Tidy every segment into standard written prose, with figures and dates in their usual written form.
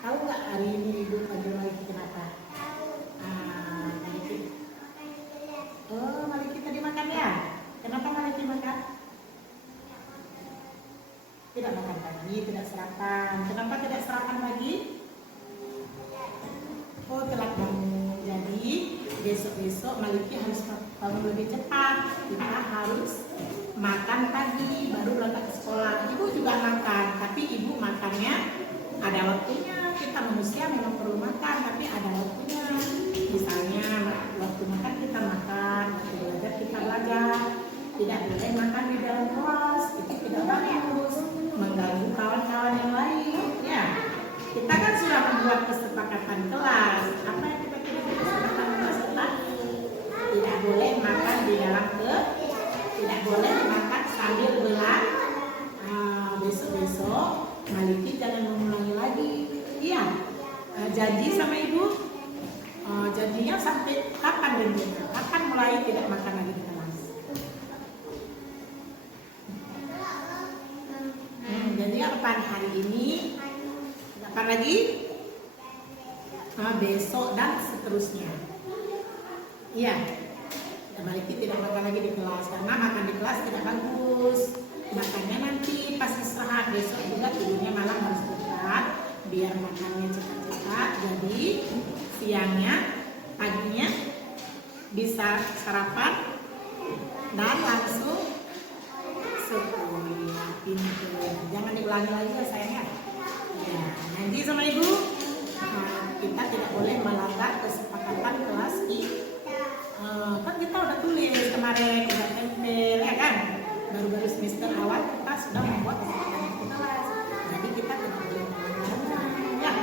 Tahu nggak hari ini ibu panggil Maliki kenapa? Maliki. Oh, Maliki tadi makan ya? Kenapa Maliki makan? Tidak makan pagi, tidak sarapan. Kenapa tidak sarapan pagi? Oh, telat bangun. Jadi besok-besok Maliki harus bangun lebih cepat. Kita harus makan pagi baru berangkat ke sekolah. Ibu juga makan, tapi ibu makannya ada waktunya. Kita manusia memang perlu makan, tapi ada waktunya. Misalnya waktu makan kita makan, waktu belajar kita belajar. Tidak boleh makan di dalam kelas, itu tidak bagus, mengganggu kawan-kawan yang lain. Ya, kita kan sudah membuat kesepakatan kelas. Apa yang kita kesepakatan kelas tadi? Tidak boleh makan di dalam tidak boleh makan sambil belah. Besok-besok Maliki jangan mengulangi lagi. Iya, janji sama ibu. Janjinya sampai kapan rencana? Kapan mulai tidak makan lagi di kelas? Jadi kapan hari ini? Kapan lagi? Besok dan seterusnya. Iya. Maliki tidak makan lagi di kelas karena makan di kelas tidak bagus. Makannya nanti pas istirahat, besok juga tidurnya malam harus cepat biar makannya cepat-cepat. Jadi siangnya, paginya bisa sarapan dan langsung sekolah. Pintar. Jangan diulangi lagi ya sayangnya. Ya, nanti sama ibu kita tidak boleh melanggar kesepakatan kelas kan kita udah tulis kemarin, udah tempel ya kan, baru-baru semester awal kita sudah membuat kesepakatan kelas, jadi kita tidak boleh melanggar ya.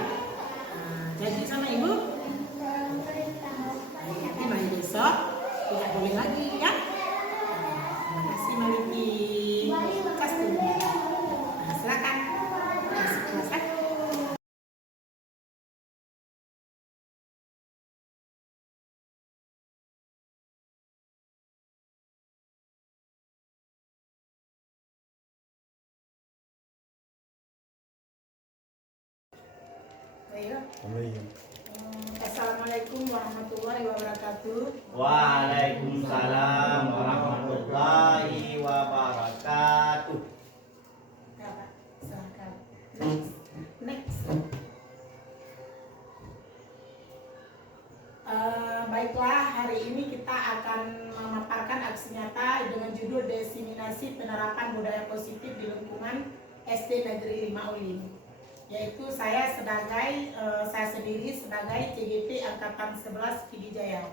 Jadi sama ibu nanti mulai besok tidak boleh lagi ya. Terima kasih Maliki. Silakan masuk kelas ya. Assalamualaikum warahmatullahi wabarakatuh. Waalaikumsalam warahmatullahi wabarakatuh. Silakan. Next. Baiklah, hari ini kita akan memaparkan aksi nyata dengan judul Diseminasi Penerapan Budaya Positif di Lingkungan SD Negeri 5 Ulin. Yaitu saya sendiri sebagai CGP Angkatan 11 Pidijaya.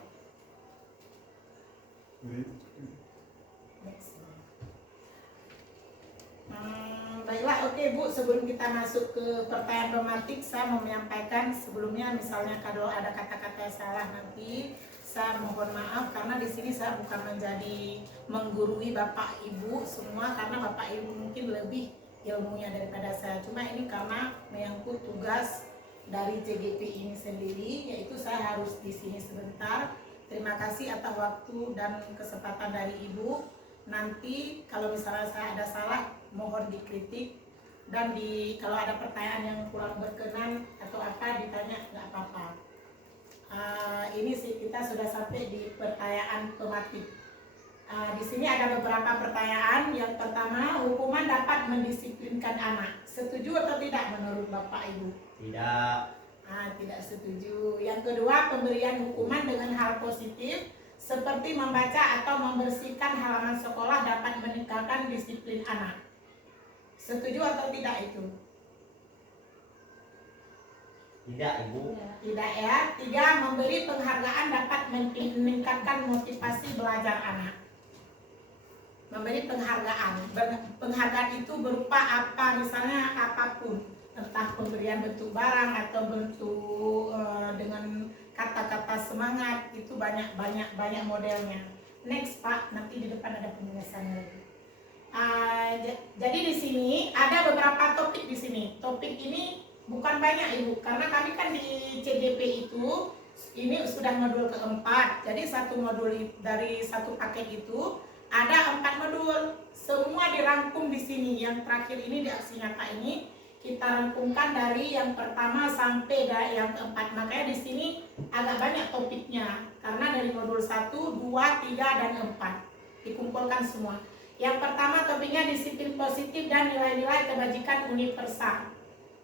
Baiklah, oke Bu, sebelum kita masuk ke pertanyaan tematik, saya mau menyampaikan sebelumnya, misalnya kalau ada kata-kata yang salah nanti saya mohon maaf karena di sini saya bukan menjadi menggurui Bapak Ibu semua, karena Bapak Ibu mungkin lebih ilmunya daripada saya. Cuma ini karena menyangkut tugas dari CGP ini sendiri, yaitu saya harus di sini sebentar. Terima kasih atas waktu dan kesempatan dari Ibu. Nanti kalau misalnya saya ada salah, mohon dikritik, dan kalau ada pertanyaan yang kurang berkenan atau apa ditanya, nggak apa-apa. Ini sih kita sudah sampai di pertanyaan tematik. Di sini ada beberapa pertanyaan. Yang pertama, hukuman dapat mendisiplinkan anak. Setuju atau tidak menurut Bapak Ibu? Tidak. Tidak setuju. Yang kedua, pemberian hukuman dengan hal positif seperti membaca atau membersihkan halaman sekolah dapat meningkatkan disiplin anak. Setuju atau tidak itu? Tidak, Ibu. Tidak ya. Tiga, memberi penghargaan dapat meningkatkan motivasi belajar anak. Memberi penghargaan. Penghargaan itu berupa apa? Misalnya apapun, entah pemberian bentuk barang atau bentuk dengan kata-kata semangat, itu banyak modelnya. Next Pak, nanti di depan ada penjelasannya lagi. Jadi di sini ada beberapa topik di sini. Topik ini bukan banyak Ibu, karena kami kan di CGP itu ini sudah modul keempat. Jadi satu modul dari satu paket itu ada 4 modul. Semua dirangkum di sini. Yang terakhir ini di aksi nyata ini kita rangkumkan dari yang pertama sampai yang keempat. Makanya di sini agak banyak topiknya karena dari modul 1, 2, 3 dan 4 dikumpulkan semua. Yang pertama topiknya disiplin positif dan nilai-nilai kebajikan universal.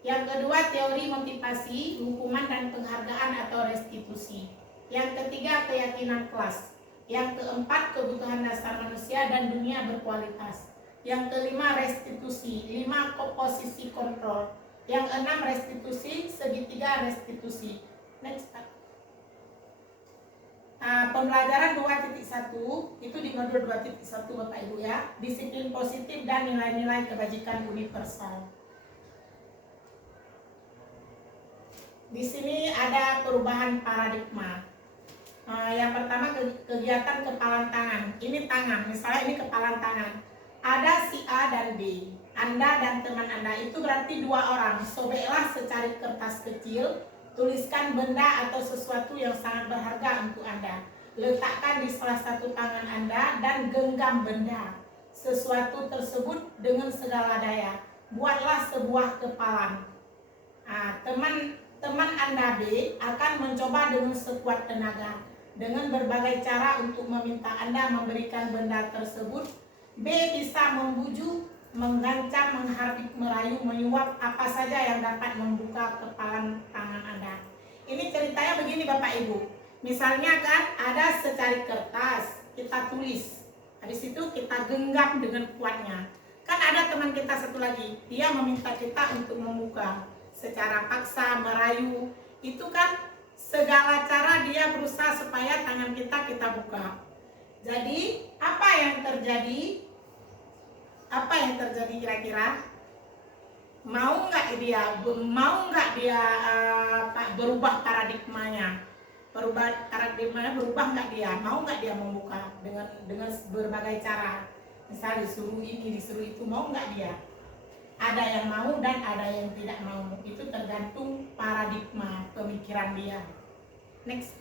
Yang kedua teori motivasi, hukuman dan penghargaan atau restitusi. Yang ketiga keyakinan kelas. Yang keempat kebutuhan dasar manusia dan dunia berkualitas. Yang kelima restitusi, 5 posisi kontrol. Yang 6 restitusi, segitiga restitusi. Next. Pembelajaran 2.1 itu di modul 2.1 Bapak Ibu ya. Disiplin positif dan nilai-nilai kebajikan universal. Di sini ada perubahan paradigma. Yang pertama kegiatan kepalan tangan. Ini tangan, misalnya ini kepalan tangan. Ada si A dan B. Anda dan teman Anda itu berarti 2 orang. Sobeklah secari kertas kecil, tuliskan benda atau sesuatu yang sangat berharga untuk Anda. Letakkan di salah satu tangan Anda dan genggam benda sesuatu tersebut dengan segala daya. Buatlah sebuah kepalan. Teman Anda B akan mencoba dengan sekuat tenaga dengan berbagai cara untuk meminta Anda memberikan benda tersebut. B bisa membujuk, mengancam, menghardik, merayu, menyuap, apa saja yang dapat membuka kepalan tangan Anda. Ini ceritanya begini Bapak Ibu. Misalnya kan ada secari kertas, kita tulis. Habis itu kita genggam dengan kuatnya. Kan ada teman kita satu lagi, dia meminta kita untuk membuka secara paksa, merayu. Itu kan segala cara dia berusaha supaya tangan kita buka. Jadi apa yang terjadi? Apa yang terjadi kira-kira? Mau nggak dia berubah paradigmanya? Berubah nggak dia? Mau nggak dia membuka dengan berbagai cara? Misal disuruh ini, disuruh itu, mau nggak dia? Ada yang mau dan ada yang tidak mau. Itu tergantung paradigma pemikiran dia. Next.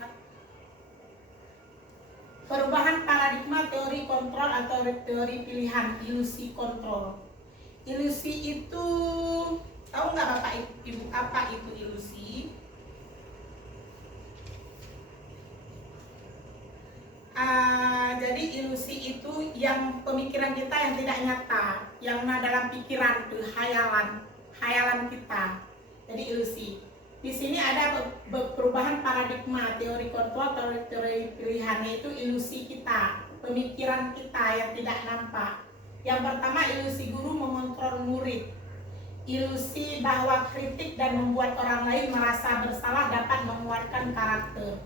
Perubahan paradigma teori kontrol atau teori pilihan, ilusi kontrol. Ilusi itu, tahu nggak Bapak Ibu apa itu ilusi? Jadi ilusi itu yang pemikiran kita yang tidak nyata, yang dalam pikiran itu hayalan kita. Jadi ilusi. Di sini ada perubahan paradigma teori kontrol atau teori pilihan, yaitu ilusi kita, pemikiran kita yang tidak nampak. Yang pertama ilusi guru mengontrol murid. Ilusi bahwa kritik dan membuat orang lain merasa bersalah dapat menguatkan karakter.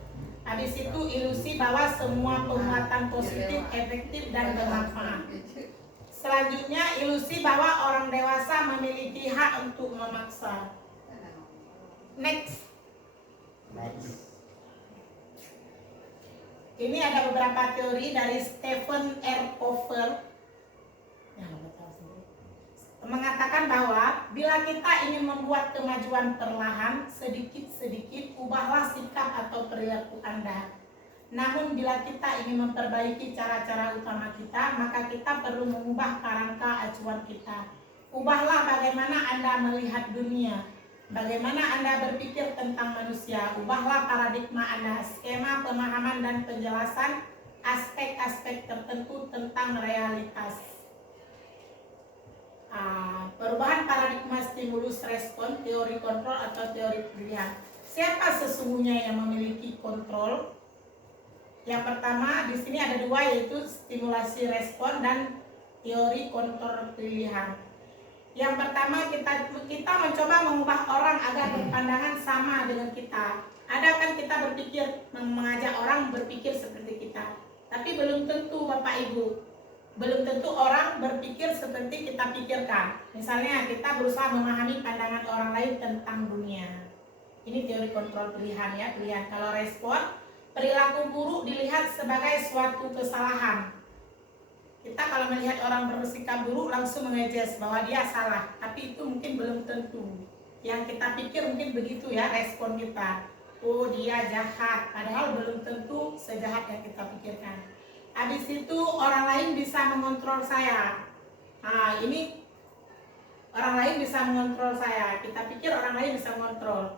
Habis itu ilusi bahwa semua penguatan positif, efektif dan bermanfaat. Selanjutnya ilusi bahwa orang dewasa memiliki hak untuk memaksa. Next. Ini ada beberapa teori dari Stephen R. Covey mengatakan bahwa bila kita ingin membuat kemajuan perlahan, sedikit-sedikit ubahlah sikap atau perilaku Anda. Namun bila kita ingin memperbaiki cara-cara utama kita, maka kita perlu mengubah kerangka acuan kita. Ubahlah bagaimana Anda melihat dunia, bagaimana Anda berpikir tentang manusia. Ubahlah paradigma Anda, skema pemahaman dan penjelasan aspek-aspek tertentu tentang realitas. Perubahan paradigma stimulus respon, teori kontrol atau teori pilihan. Siapa sesungguhnya yang memiliki kontrol? Yang pertama di sini ada 2, yaitu stimulasi respon dan teori kontrol pilihan. Yang pertama kita mencoba mengubah orang agar berpandangan sama dengan kita. Ada kan kita berpikir, mengajak orang berpikir seperti kita, tapi belum tentu Bapak Ibu, belum tentu orang berpikir seperti kita pikirkan. Misalnya kita berusaha memahami pandangan orang lain tentang dunia. Ini teori kontrol pilihan ya, pilihan. Kalau respon, perilaku buruk dilihat sebagai suatu kesalahan. Kita kalau melihat orang bersikap buruk langsung mengejes bahwa dia salah, tapi itu mungkin belum tentu. Yang kita pikir mungkin begitu ya respon kita. Oh dia jahat, padahal belum tentu sejahat yang kita pikirkan. Habis itu orang lain bisa mengontrol saya. Nah ini orang lain bisa mengontrol saya. Kita pikir orang lain bisa mengontrol.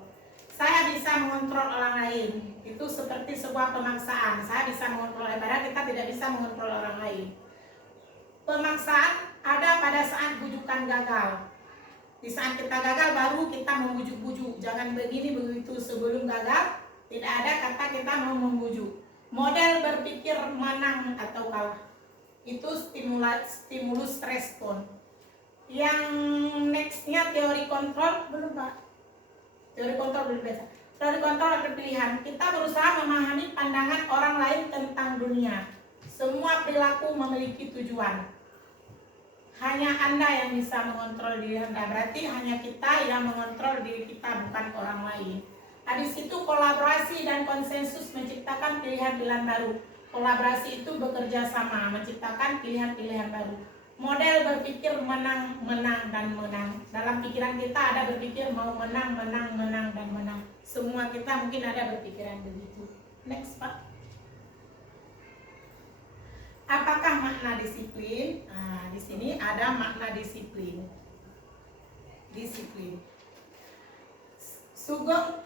Saya bisa mengontrol orang lain. Itu seperti sebuah pemaksaan. Saya bisa mengontrol, padahal kita tidak bisa mengontrol orang lain. Pemaksaan ada pada saat bujukan gagal. Di saat kita gagal baru kita membujuk-bujuk. Jangan begini begitu, sebelum gagal tidak ada kata kita mau membujuk. Model berpikir menang atau kalah. Itu stimulus respon. Yang nextnya teori kontrol, belum Pak? Teori kontrol belum biasa. Teori kontrol atau pilihan. Kita berusaha memahami pandangan orang lain tentang dunia. Semua perilaku memiliki tujuan. Hanya Anda yang bisa mengontrol diri Anda. Berarti hanya kita yang mengontrol diri kita, bukan orang lain. Nah, di situ kolaborasi dan konsensus menciptakan pilihan-pilihan baru. Kolaborasi itu bekerja sama, menciptakan pilihan-pilihan baru. Model berpikir menang, menang, dan menang. Dalam pikiran kita ada berpikir mau menang, menang, menang, dan menang. Semua kita mungkin ada berpikiran begitu. Next, Pak. Apakah makna disiplin? Nah, di sini ada makna disiplin. Disiplin. Sugeng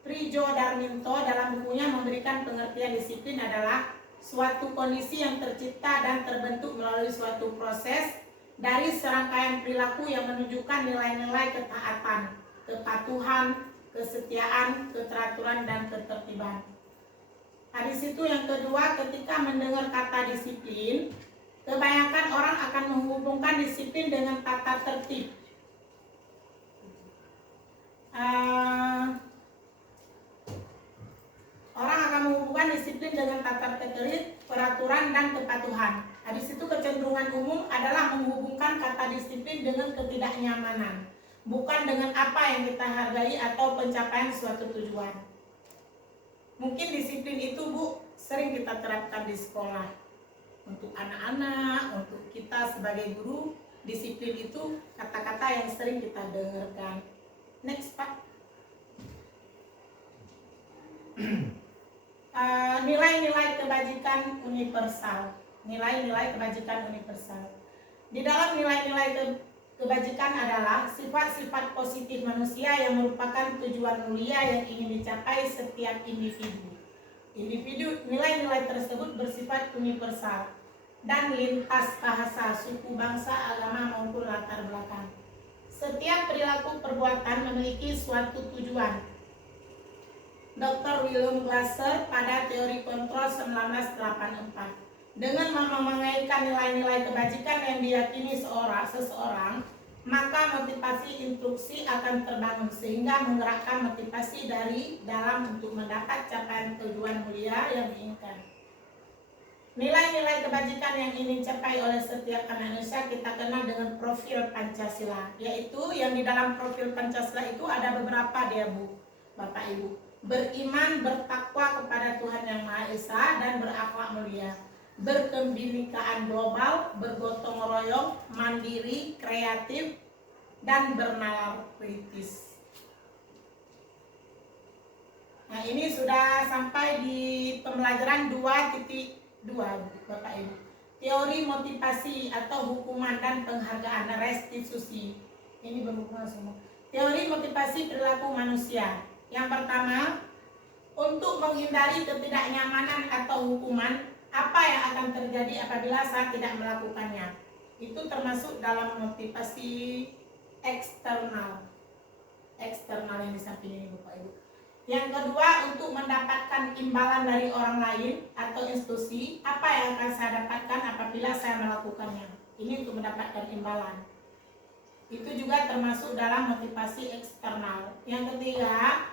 Prijodarminto dalam bukunya memberikan pengertian disiplin adalah suatu kondisi yang tercipta dan terbentuk melalui suatu proses dari serangkaian perilaku yang menunjukkan nilai-nilai ketaatan, kepatuhan, kesetiaan, keteraturan, dan ketertiban. Habis itu yang kedua, ketika mendengar kata disiplin, kebanyakan orang akan menghubungkan disiplin dengan tata tertib. Orang akan menghubungkan disiplin dengan tata tertib, peraturan, dan kepatuhan. Habis itu kecenderungan umum adalah menghubungkan kata disiplin dengan ketidaknyamanan, bukan dengan apa yang kita hargai atau pencapaian suatu tujuan. Mungkin disiplin itu Bu sering kita terapkan di sekolah. Untuk anak-anak, untuk kita sebagai guru, disiplin itu kata-kata yang sering kita dengarkan. Next, Pak. Nilai-nilai kebajikan universal. Nilai-nilai kebajikan universal. Di dalam nilai-nilai kebajikan adalah sifat-sifat positif manusia yang merupakan tujuan mulia yang ingin dicapai setiap individu. Nilai-nilai tersebut bersifat universal dan lintas bahasa, suku, bangsa, agama maupun latar belakang. Setiap perilaku perbuatan memiliki suatu tujuan. Dr. William Glasser pada teori kontrol 1984 dengan mengaitkan nilai-nilai kebajikan yang diyakini seseorang, maka motivasi instruksi akan terbangun sehingga menggerakkan motivasi dari dalam untuk mendapat capaian tujuan mulia yang diinginkan. Nilai-nilai kebajikan yang ingin dicapai oleh setiap anak Indonesia kita kenal dengan profil Pancasila, yaitu yang di dalam profil Pancasila itu ada beberapa dia Bu, Bapak Ibu. Beriman, bertakwa kepada Tuhan Yang Maha Esa dan berakhlak mulia. Berkebinekaan global, bergotong royong, mandiri, kreatif, dan bernalar kritis. Nah, ini sudah sampai di pembelajaran 2.2 Bapak Ibu. Teori motivasi atau hukuman dan penghargaan, restitusi. Ini berhubungan semua. Teori motivasi perilaku manusia. Yang pertama, untuk menghindari ketidaknyamanan atau hukuman, apa yang akan terjadi apabila saya tidak melakukannya? Itu termasuk dalam motivasi eksternal. Eksternal yang di samping ini Bapak Ibu. Yang kedua, untuk mendapatkan imbalan dari orang lain atau institusi, apa yang akan saya dapatkan apabila saya melakukannya? Ini untuk mendapatkan imbalan. Itu juga termasuk dalam motivasi eksternal. Yang ketiga,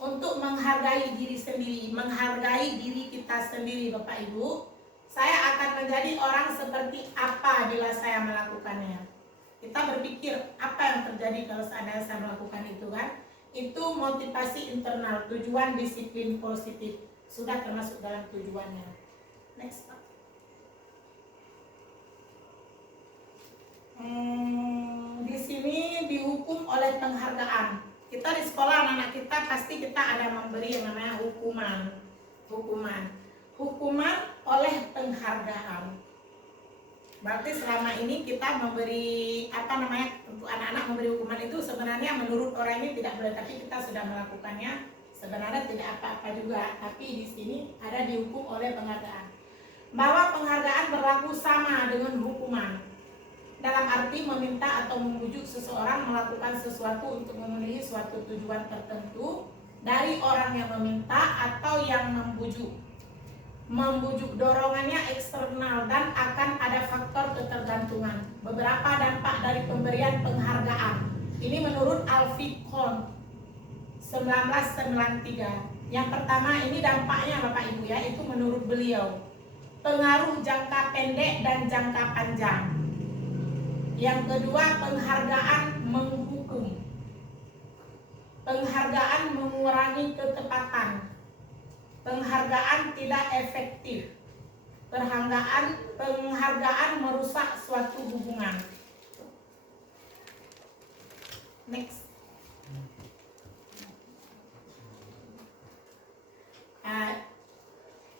untuk menghargai diri sendiri, menghargai diri kita sendiri Bapak Ibu. Saya akan menjadi orang seperti apa bila saya melakukannya. Kita berpikir apa yang terjadi kalau seandainya saya melakukan itu kan. Itu motivasi internal, tujuan disiplin positif. Sudah termasuk dalam tujuannya. Next Pak. Di sini dihukum oleh penghargaan. Kita di sekolah anak-anak kita pasti kita ada memberi yang namanya hukuman oleh penghargaan. Berarti selama ini kita memberi untuk anak-anak memberi hukuman itu sebenarnya menurut orang ini tidak boleh, tapi kita sudah melakukannya, sebenarnya tidak apa-apa juga, tapi di sini ada dihukum oleh penghargaan. Bahwa penghargaan berlaku sama dengan hukuman, dalam arti meminta atau membujuk seseorang melakukan sesuatu untuk memenuhi suatu tujuan tertentu dari orang yang meminta atau yang membujuk. Membujuk dorongannya eksternal dan akan ada faktor ketergantungan. Beberapa dampak dari pemberian penghargaan. Ini menurut Alfie Kohn 1993. Yang pertama ini dampaknya Bapak Ibu ya, itu menurut beliau. Pengaruh jangka pendek dan jangka panjang. Yang kedua, penghargaan menghukum. Penghargaan mengurangi ketepatan. Penghargaan tidak efektif. Penghargaan merusak suatu hubungan. Next.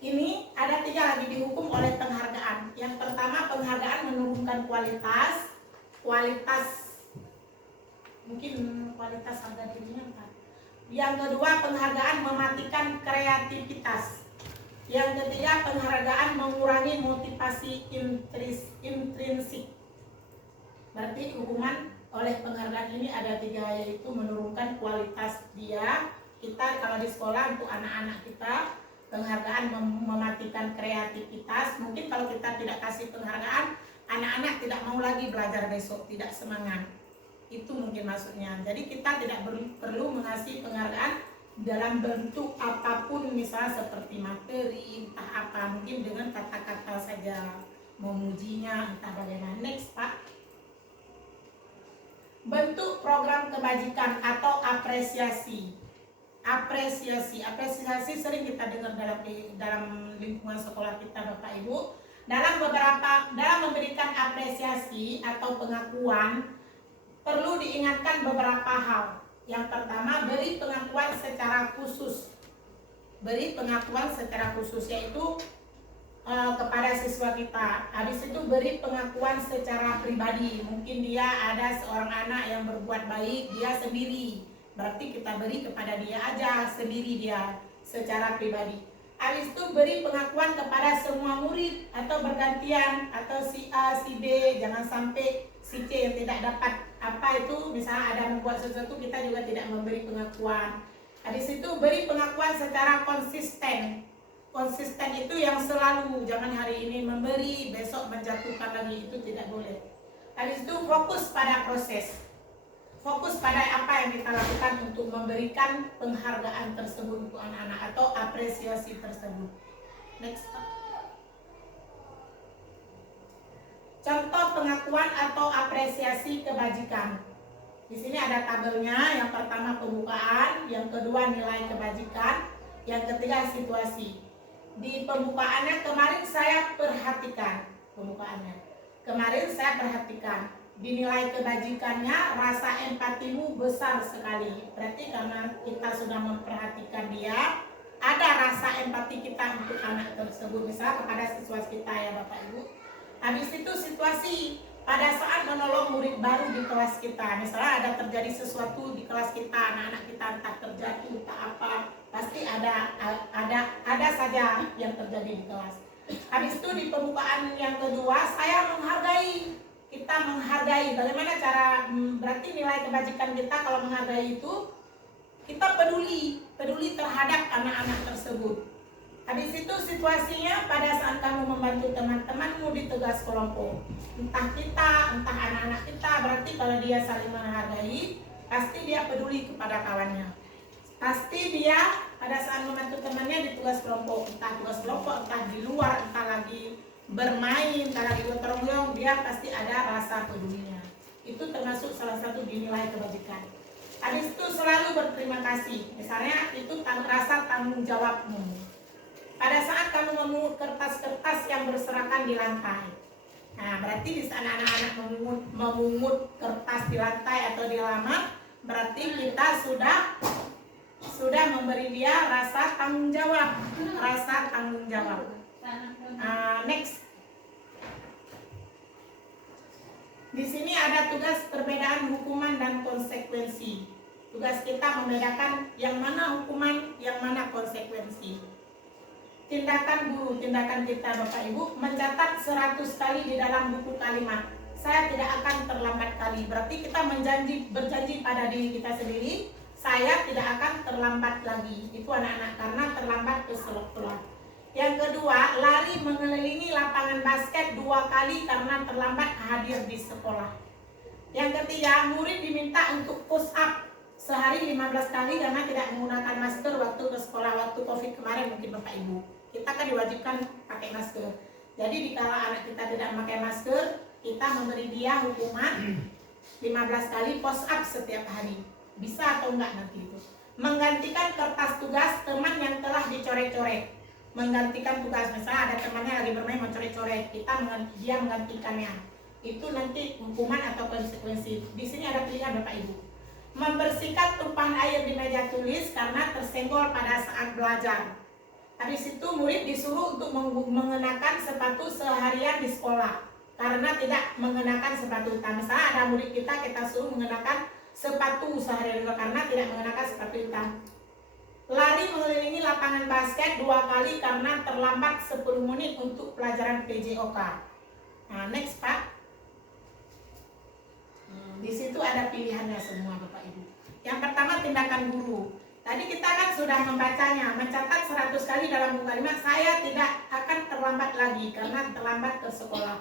Ini ada 3 lagi dihukum oleh penghargaan. Yang pertama, penghargaan menurunkan kualitas mungkin kualitas harga dirinya Pak. Yang kedua, penghargaan mematikan kreativitas. Yang ketiga, penghargaan mengurangi motivasi intrinsik. Berarti hukuman oleh penghargaan ini ada 3, yaitu menurunkan kualitas dia. Kita kalau di sekolah untuk anak-anak kita, penghargaan mematikan kreativitas. Mungkin kalau kita tidak kasih penghargaan, anak-anak tidak mau lagi belajar besok, tidak semangat. Itu mungkin maksudnya. Jadi kita tidak perlu mengasih penghargaan dalam bentuk apapun, misalnya seperti materi, entah apa, mungkin dengan kata-kata saja memujinya, entah bagaimana. Next Pak. Bentuk program kebajikan atau apresiasi. Apresiasi sering kita dengar dalam lingkungan sekolah kita Bapak Ibu. Dalam memberikan apresiasi atau pengakuan perlu diingatkan beberapa hal. Yang pertama, beri pengakuan secara khusus. Beri pengakuan secara khusus yaitu kepada siswa kita. Habis itu beri pengakuan secara pribadi. Mungkin dia ada seorang anak yang berbuat baik, dia sendiri. Berarti kita beri kepada dia aja, sendiri dia, secara pribadi. Habis itu beri pengakuan kepada semua murid atau bergantian, atau si A, si B, jangan sampai si C yang tidak dapat misalnya ada membuat sesuatu kita juga tidak memberi pengakuan. Habis itu beri pengakuan secara konsisten. Konsisten itu yang selalu, jangan hari ini memberi, besok menjatuhkan lagi, itu tidak boleh. Habis itu fokus pada proses. Fokus pada apa yang kita lakukan untuk memberikan penghargaan tersebut untuk anak-anak atau apresiasi tersebut. Next. Contoh pengakuan atau apresiasi kebajikan. Di sini ada tabelnya. Yang pertama pembukaan, yang kedua nilai kebajikan, yang ketiga situasi. Di pembukaannya kemarin saya perhatikan dinilai kebajikannya, rasa empatimu besar sekali. Berarti karena kita sudah memperhatikan dia, ada rasa empati kita untuk anak tersebut, misalnya kepada siswa kita ya Bapak Ibu. Habis itu situasi, pada saat menolong murid baru di kelas kita, misalnya ada terjadi sesuatu di kelas kita, anak-anak kita entah terjatuh, entah apa, pasti ada saja yang terjadi di kelas. Habis itu di pembukaan yang kedua, saya menghargai. Kita menghargai, bagaimana cara, berarti nilai kebajikan kita kalau menghargai itu, kita peduli terhadap anak-anak tersebut. Habis itu situasinya pada saat kamu membantu teman-temanmu di tugas kelompok, entah kita, entah anak-anak kita, berarti kalau dia saling menghargai, pasti dia peduli kepada kawannya. Pasti dia pada saat membantu temannya di tugas kelompok, entah di luar, entah lagi bermain, entah lagi gotong royong, dia pasti ada rasa pedulinya. Itu termasuk salah satu dinilai kebajikan. Habis itu selalu berterima kasih. Misalnya itu rasa tanggung jawabmu. Pada saat kamu memungut kertas-kertas yang berserakan di lantai. Nah, berarti di saat anak-anak memungut kertas di lantai atau di halaman, berarti kita sudah memberi dia rasa tanggung jawab. Next. Di sini ada tugas perbedaan hukuman dan konsekuensi. Tugas kita membedakan yang mana hukuman, yang mana konsekuensi. Tindakan guru, tindakan kita Bapak Ibu, mencatat 100 kali di dalam buku kalimat. Saya tidak akan terlambat kali. Berarti kita berjanji pada diri kita sendiri, saya tidak akan terlambat lagi. Itu anak-anak, karena terlambat keselak-selak. Yang kedua, lari mengelilingi lapangan basket 2 kali karena terlambat hadir di sekolah. Yang ketiga, murid diminta untuk push up sehari 15 kali karena tidak menggunakan masker waktu ke sekolah, waktu COVID kemarin mungkin Bapak Ibu. Kita kan diwajibkan pakai masker. Jadi dikala anak kita tidak memakai masker, kita memberi dia hukuman 15 kali push up setiap hari. Bisa atau enggak nanti itu. Menggantikan kertas tugas teman yang telah dicoret-coret. Menggantikan tugas, misalnya ada temannya lagi bermain mau coret-coret, dia menggantikannya. Itu nanti hukuman atau konsekuensi. Di sini ada pilihan Bapak Ibu. Membersihkan tumpahan air di meja tulis karena tersenggol pada saat belajar. Habis itu murid disuruh untuk mengenakan sepatu seharian di sekolah karena tidak mengenakan sepatu hitam. Misalnya ada murid kita suruh mengenakan sepatu seharian karena tidak mengenakan sepatu hitam. Lari mengelilingi lapangan basket 2 kali karena terlambat 10 menit untuk pelajaran PJOK. Nah, next Pak. Di situ ada pilihannya semua Bapak Ibu. Yang pertama tindakan guru. Tadi kita kan sudah membacanya, mencatat 100 kali dalam buku kalimat, saya tidak akan terlambat lagi karena terlambat ke sekolah.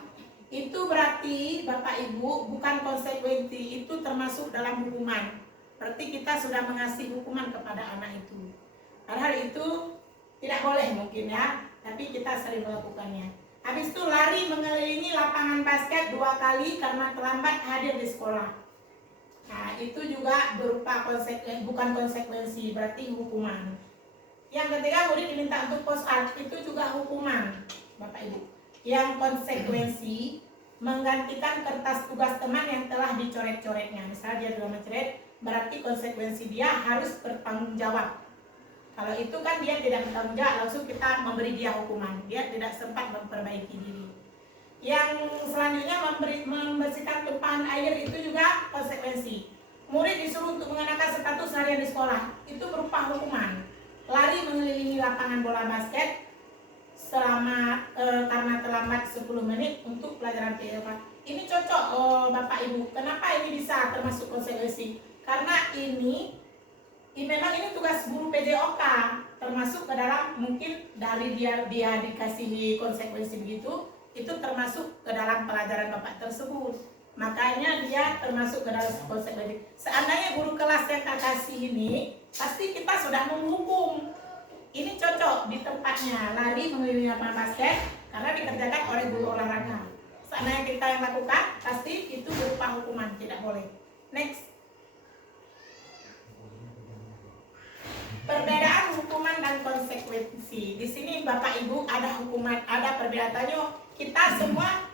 Itu berarti Bapak Ibu bukan konsekuensi, itu termasuk dalam hukuman. Berarti kita sudah mengasih hukuman kepada anak itu. Padahal itu tidak boleh mungkin ya, tapi kita sering melakukannya. Habis itu lari mengelilingi lapangan basket 2 kali karena terlambat hadir di sekolah. Nah, itu juga berupa bukan konsekuensi, berarti hukuman. Yang ketiga, murid diminta untuk push up, itu juga hukuman, Bapak Ibu. Yang konsekuensi, menggantikan kertas tugas teman yang telah dicoret-coretnya. Misalnya dia sudah mencoret, berarti konsekuensi dia harus bertanggung jawab. Kalau itu kan dia tidak bertanggung jawab, langsung kita memberi dia hukuman. Dia tidak sempat memperbaiki diri. Yang selanjutnya membersihkan tumpahan air itu juga konsekuensi. Murid disuruh untuk mengenakan sepatu seharian di sekolah, itu berupa hukuman. Lari mengelilingi lapangan bola basket selama karena terlambat 10 menit untuk pelajaran PJOK. Ini cocok Bapak Ibu. Kenapa ini bisa termasuk konsekuensi? Karena ini memang ini tugas guru PJOK, termasuk ke dalam mungkin dari dia dikasih konsekuensi begitu, itu termasuk ke dalam pelajaran Bapak tersebut. Makanya dia termasuk ke dalam konsekuensi. Seandainya guru kelas yang kasih ini, pasti kita sudah menghukum. Ini cocok di tempatnya, lari mengelilingi lapangan basket karena dikerjakan oleh guru olahraga. Seandainya kita yang lakukan, pasti itu berupa hukuman, tidak boleh. Next. Perbedaan hukuman dan konsekuensi. Di sini Bapak Ibu ada hukuman, ada perbedaannya. Kita semua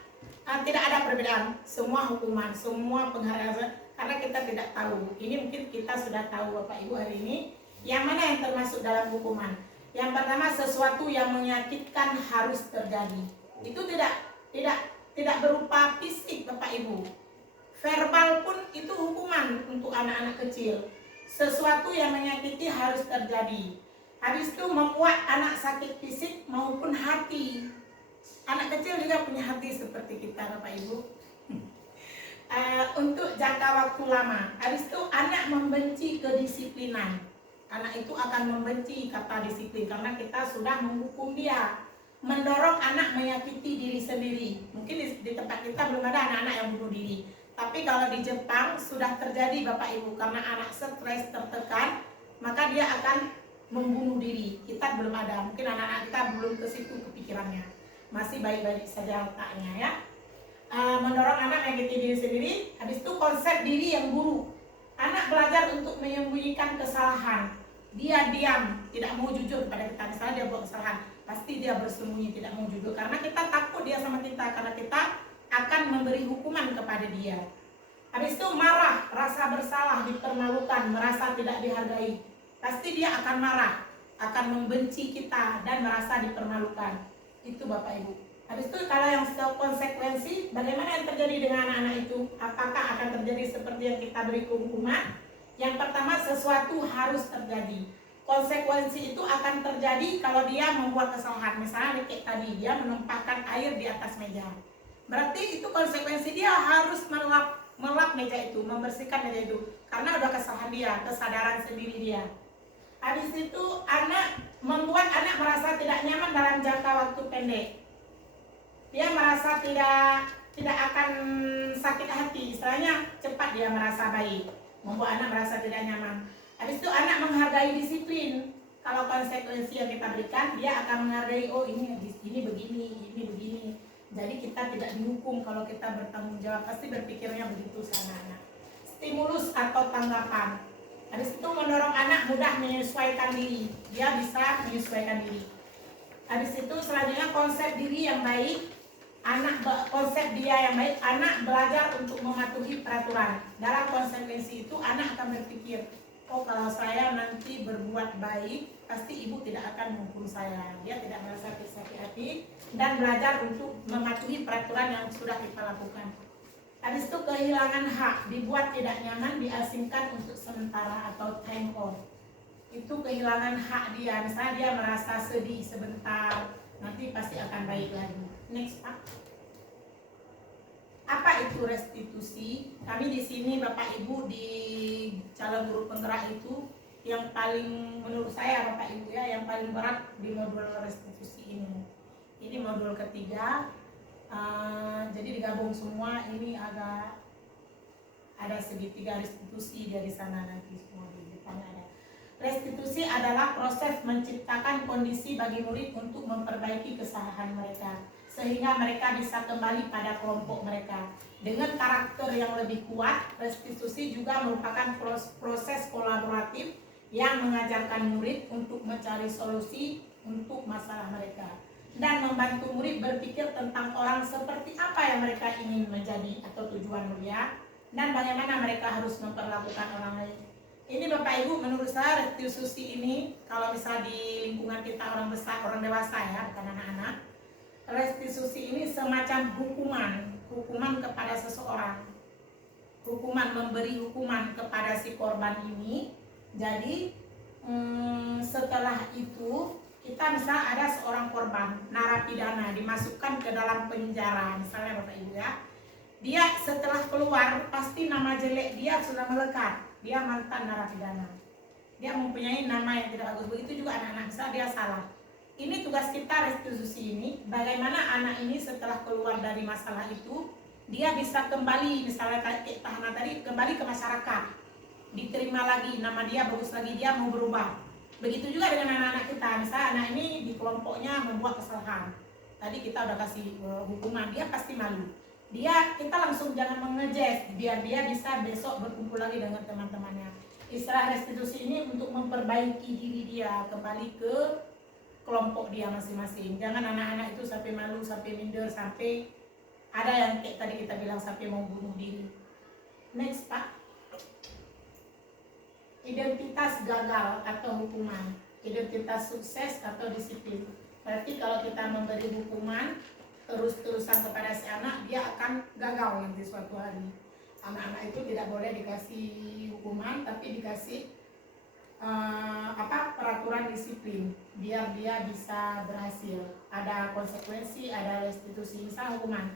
tidak ada perbedaan. Semua hukuman, semua penghargaan karena kita tidak tahu. Ini mungkin kita sudah tahu Bapak Ibu hari ini. Yang mana yang termasuk dalam hukuman? Yang pertama, sesuatu yang menyakitkan harus terjadi. Itu tidak berupa fisik Bapak Ibu. Verbal pun itu hukuman untuk anak-anak kecil. Sesuatu yang menyakiti harus terjadi. Habis itu membuat anak sakit fisik maupun hati. Anak kecil juga punya hati seperti kita Bapak Ibu. Untuk jangka waktu lama. Habis itu anak membenci kedisiplinan. Anak itu akan membenci kata disiplin karena kita sudah menghukum dia. Mendorong anak menyakiti diri sendiri. Mungkin di tempat kita belum ada anak-anak yang bunuh diri. Tapi kalau di Jepang sudah terjadi Bapak Ibu, karena anak stres tertekan, maka dia akan membunuh diri. Kita belum ada, mungkin anak-anak kita belum ke situ kepikirannya. Masih baik-baik saja otaknya ya. Mendorong anak menyakiti diri sendiri. Habis itu konsep diri yang buruk. Anak belajar untuk menyembunyikan kesalahan. Dia diam, tidak mau jujur kepada kita. Misalnya dia buat kesalahan, pasti dia bersembunyi, tidak mau jujur. Karena kita takut dia sama kita, karena kita akan memberi hukuman kepada dia. Habis itu marah, rasa bersalah, dipermalukan, merasa tidak dihargai. Pasti dia akan marah, akan membenci kita dan merasa dipermalukan. Itu Bapak Ibu. Habis itu kalau yang konsekuensi, bagaimana yang terjadi dengan anak-anak itu? Apakah akan terjadi seperti yang kita beri hukuman? Yang pertama, sesuatu harus terjadi. Konsekuensi itu akan terjadi kalau dia membuat kesalahan. Misalnya kayak tadi, dia menumpahkan air di atas meja. Berarti itu konsekuensi dia harus melap meja itu, membersihkan meja itu. Karena udah kesalahan dia, kesadaran sendiri dia. Habis itu membuat anak merasa tidak nyaman dalam jangka waktu pendek. Dia merasa tidak akan sakit hati, istilahnya cepat dia merasa baik, membuat anak merasa tidak nyaman. Habis itu anak menghargai disiplin. Kalau konsekuensi yang kita berikan, dia akan menghargai, oh ini begini, ini begini. Jadi kita tidak dihukum kalau kita bertanggung jawab, pasti berpikirnya begitu sama anak. Stimulus atau tanggapan. Habis itu mendorong anak mudah menyesuaikan diri, dia bisa menyesuaikan diri. Habis itu selanjutnya konsep diri yang baik. Konsep dia yang baik, anak belajar untuk mematuhi peraturan. Dalam konsekuensi itu anak akan berpikir, oh kalau saya nanti berbuat baik, pasti ibu tidak akan menghukum saya. Dia tidak merasa sakit hati dan belajar untuk mematuhi peraturan yang sudah kita lakukan. Habis itu kehilangan hak, dibuat tidak nyaman, diasingkan untuk sementara atau time off. Itu kehilangan hak dia, misalnya dia merasa sedih sebentar, nanti pasti akan baik lagi. Next Pak. Apa itu restitusi? Kami di sini Bapak Ibu di calon guru penggerak itu yang paling menurut saya Bapak Ibu ya, yang paling berat di modul restitusi ini. Ini modul ketiga. Jadi digabung semua, ini ada segitiga restitusi dari sana nanti semua di depannya ada. Restitusi adalah proses menciptakan kondisi bagi murid untuk memperbaiki kesalahan mereka, sehingga mereka bisa kembali pada kelompok mereka. Dengan karakter yang lebih kuat, restitusi juga merupakan proses kolaboratif yang mengajarkan murid untuk mencari solusi untuk masalah mereka dan membantu murid berpikir tentang orang seperti apa yang mereka ingin menjadi atau tujuan mulia dan bagaimana mereka harus memperlakukan orang lain. Ini Bapak Ibu, menurut saya restitusi ini kalau bisa di lingkungan kita orang besar, orang dewasa ya, bukan anak-anak. Restitusi ini semacam hukuman kepada seseorang. Memberi hukuman kepada si korban ini. Jadi setelah itu kita misal ada seorang korban narapidana dimasukkan ke dalam penjara, misalnya Bapak Ibu ya. Dia setelah keluar pasti nama jelek dia sudah melekat. Dia mantan narapidana. Dia mempunyai nama yang tidak bagus. Begitu juga anak-anak, misal dia salah. Ini tugas kita restitusi ini, bagaimana anak ini setelah keluar dari masalah itu, dia bisa kembali, misalnya tahanan tadi, kembali ke masyarakat. Diterima lagi, nama dia bagus lagi, dia mau berubah. Begitu juga dengan anak-anak kita, misalnya anak ini di kelompoknya membuat kesalahan. Tadi kita udah kasih hukuman, dia pasti malu. Kita langsung jangan mengejes, biar dia bisa besok berkumpul lagi dengan teman-temannya. Istilah restitusi ini untuk memperbaiki diri dia, kembali ke kelompok dia masing-masing. Jangan anak-anak itu sampai malu, sampai minder, sampai ada yang kayak tadi kita bilang sampai mau bunuh diri. Next Pak. Identitas gagal atau hukuman, identitas sukses atau disiplin. Berarti kalau kita memberi hukuman terus-terusan kepada si anak, dia akan gagal nanti suatu hari. Anak-anak itu tidak boleh dikasih hukuman, tapi dikasih peraturan disiplin, biar dia bisa berhasil. Ada konsekuensi, ada restitusi, misal hukuman.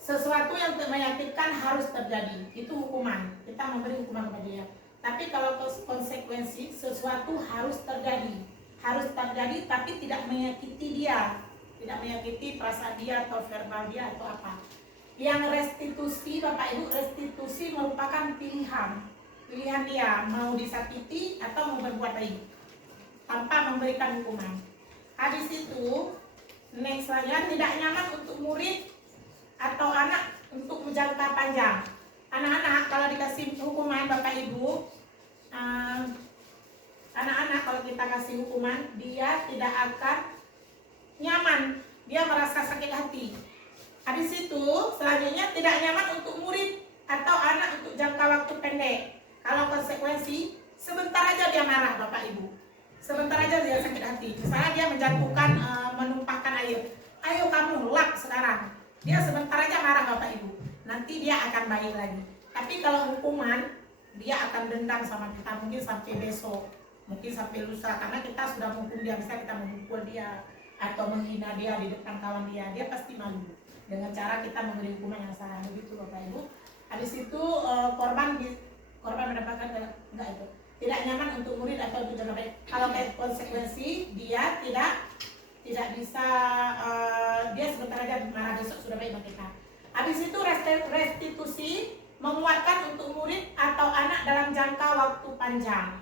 Sesuatu yang menyakitkan harus terjadi, itu hukuman. Kita memberi hukuman kepada dia. Tapi kalau konsekuensi, sesuatu harus terjadi tapi tidak menyakiti dia, tidak menyakiti perasaan dia atau verbal dia atau apa. Yang restitusi, Bapak Ibu, restitusi merupakan pilihan dia mau disakiti atau mau berbuat baik tanpa memberikan hukuman. Habis itu, next saja, tidak nyaman untuk murid atau anak untuk jangka panjang. Anak-anak kalau dikasih hukuman Bapak Ibu, anak-anak kalau kita kasih hukuman, dia tidak akan nyaman, dia merasa sakit hati. Habis itu selanjutnya tidak nyaman untuk murid atau anak untuk jangka waktu pendek. Kalau konsekuensi, sebentar aja dia marah Bapak Ibu, sebentar aja dia sakit hati. Misalnya dia menjatuhkan, menumpahkan air sekarang. Dia sebentar aja marah Bapak Ibu, nanti dia akan baik lagi. Tapi kalau hukuman, dia akan dendam sama kita mungkin sampai besok, mungkin sampai lusa, karena kita sudah menghukum dia. Bisa kita memukul dia atau menghina dia di depan kawan dia pasti malu dengan cara kita memberi hukuman yang salah. Begitu Bapak Ibu. Habis itu korban mendapatkan enggak itu tidak nyaman untuk murid atau untuk jangka baik. Kalau kayak konsekuensi dia tidak bisa, dia sebentar aja marah, besok sudah baik sama kita. Habis itu restitusi menguatkan untuk murid atau anak dalam jangka waktu panjang.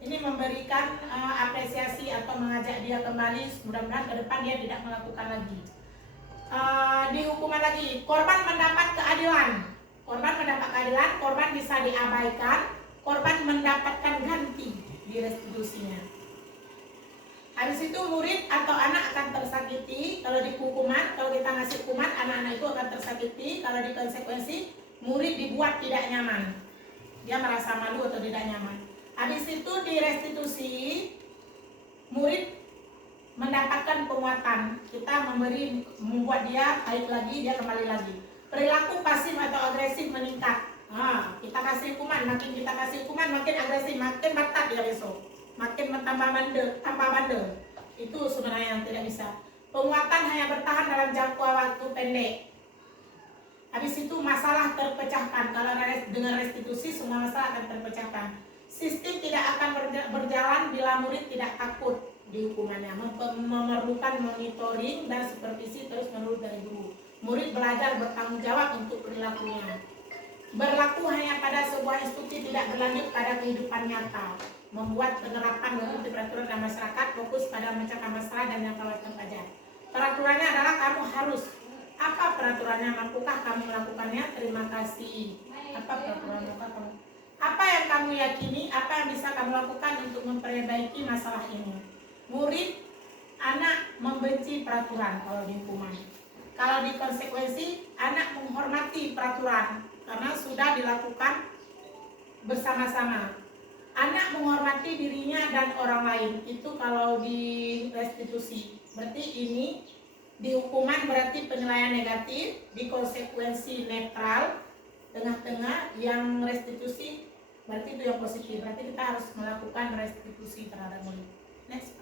Ini memberikan apresiasi atau mengajak dia kembali, mudah-mudahan ke depan dia tidak melakukan lagi. Di hukuman lagi, korban mendapat keadilan. Korban bisa diabaikan, korban mendapatkan ganti di restitusinya. Habis itu murid atau anak akan tersakiti kalau di hukuman. Kalau kita ngasih hukuman, anak-anak itu akan tersakiti. Kalau di konsekuensi, murid dibuat tidak nyaman, dia merasa malu atau tidak nyaman. Habis itu di restitusi, murid mendapatkan penguatan. Kita membuat dia baik lagi, dia kembali lagi. Perilaku pasif atau agresif meningkat. Kita kasih hukuman, makin kita kasih hukuman makin agresif, makin batat dia besok, makin tambah bandel. Itu sebenarnya yang tidak bisa. Penguatan hanya bertahan dalam jangka waktu pendek. Habis itu masalah terpecahkan. Kalau dengan restitusi semua masalah akan terpecahkan. Sistem tidak akan berjalan bila murid tidak takut di hukumannya. Memerlukan monitoring dan supervisi terus menerus dari guru. Murid belajar bertanggung jawab untuk perilakunya. Berlaku hanya pada sebuah institusi, tidak berlanjut pada kehidupan nyata. Membuat penerapan mengikuti peraturan dan masyarakat, fokus pada mencegah masalah dan yang kawasan saja. Peraturannya adalah kamu harus. Apa peraturannya? Mampukah kamu melakukannya? Terima kasih. Apa peraturannya? Apa yang kamu yakini? Apa yang bisa kamu lakukan untuk memperbaiki masalah ini? Murid, anak membenci peraturan kalau di hukuman. Kalau di konsekuensi, anak menghormati peraturan karena sudah dilakukan bersama-sama. Anak menghormati dirinya dan orang lain. Itu kalau di restitusi. Berarti ini di hukuman berarti penilaian negatif, di konsekuensi netral, tengah-tengah. Yang restitusi berarti itu yang positif. Berarti kita harus melakukan restitusi terhadap murid. Next.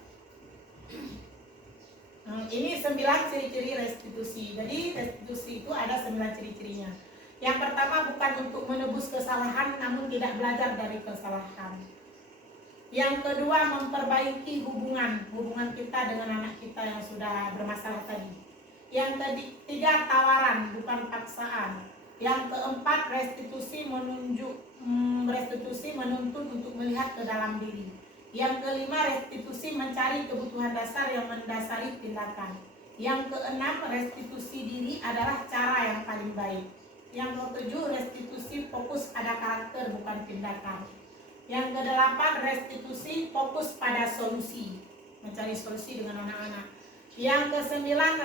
Ini 9 ciri-ciri restitusi. Jadi restitusi itu ada 9 ciri-cirinya. Yang pertama, bukan untuk menebus kesalahan, namun tidak belajar dari kesalahan. Yang kedua, memperbaiki hubungan kita dengan anak kita yang sudah bermasalah tadi. Yang ketiga, tawaran, bukan paksaan. Yang keempat, restitusi menuntut untuk melihat ke dalam diri. Yang kelima, restitusi mencari kebutuhan dasar yang mendasari tindakan. Yang keenam, restitusi diri adalah cara yang paling baik. Yang ketujuh, restitusi fokus pada karakter bukan tindakan. Yang kedelapan, restitusi fokus pada solusi, mencari solusi dengan anak-anak. Yang kesembilan,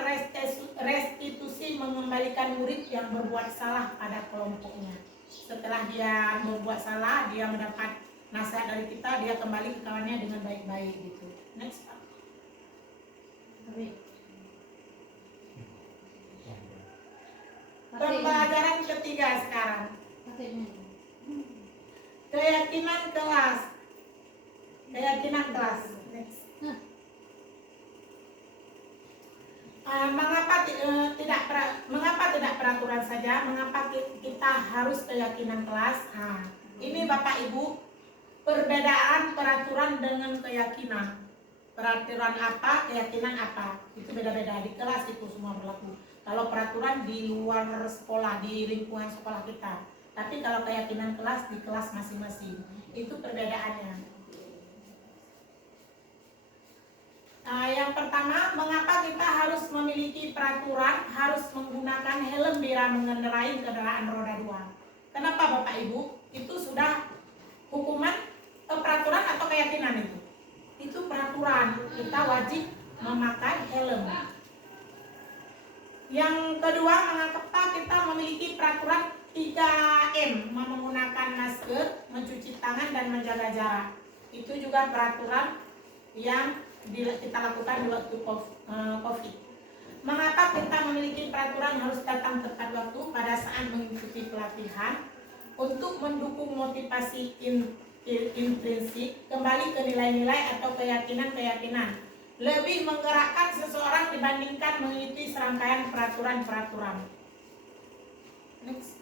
restitusi mengembalikan murid yang berbuat salah pada kelompoknya. Setelah dia berbuat salah, dia mendapat nasihat dari kita, dia kembali ke kawannya dengan baik-baik gitu. Next Pak. Pembelajaran ketiga sekarang. Keyakinan kelas. Next. Mengapa tidak peraturan saja? Mengapa kita harus keyakinan kelas? Ini Bapak Ibu, perbedaan peraturan dengan keyakinan. Peraturan apa, keyakinan apa, itu beda-beda. Di kelas itu semua berlaku. Kalau peraturan di luar sekolah, di lingkungan sekolah kita. Tapi kalau keyakinan kelas, di kelas masing-masing. Itu perbedaannya. Yang pertama, mengapa kita harus memiliki peraturan, harus menggunakan helm bila mengendarai kendaraan roda 2? Kenapa Bapak Ibu? Itu sudah hukuman, peraturan atau keyakinan itu? Itu peraturan, kita wajib memakai helm. Yang kedua, mengapa kita memiliki peraturan 3M, menggunakan masker, mencuci tangan, dan menjaga jarak. Itu juga peraturan yang kita lakukan di waktu COVID. Mengapa kita memiliki peraturan harus datang tepat waktu pada saat mengikuti pelatihan? Untuk mendukung motivasi intrinsik, kembali ke nilai-nilai atau keyakinan-keyakinan. Lebih menggerakkan seseorang dibandingkan mengikuti serangkaian peraturan-peraturan. Next.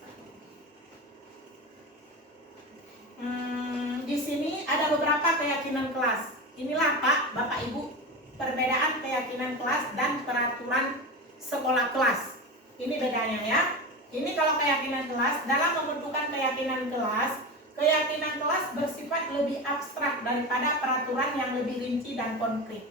Di sini ada beberapa keyakinan kelas. Inilah Pak, Bapak Ibu, perbedaan keyakinan kelas dan peraturan sekolah kelas. Ini bedanya ya. Ini kalau keyakinan kelas, dalam pembentukan keyakinan kelas bersifat lebih abstrak daripada peraturan yang lebih rinci dan konkret.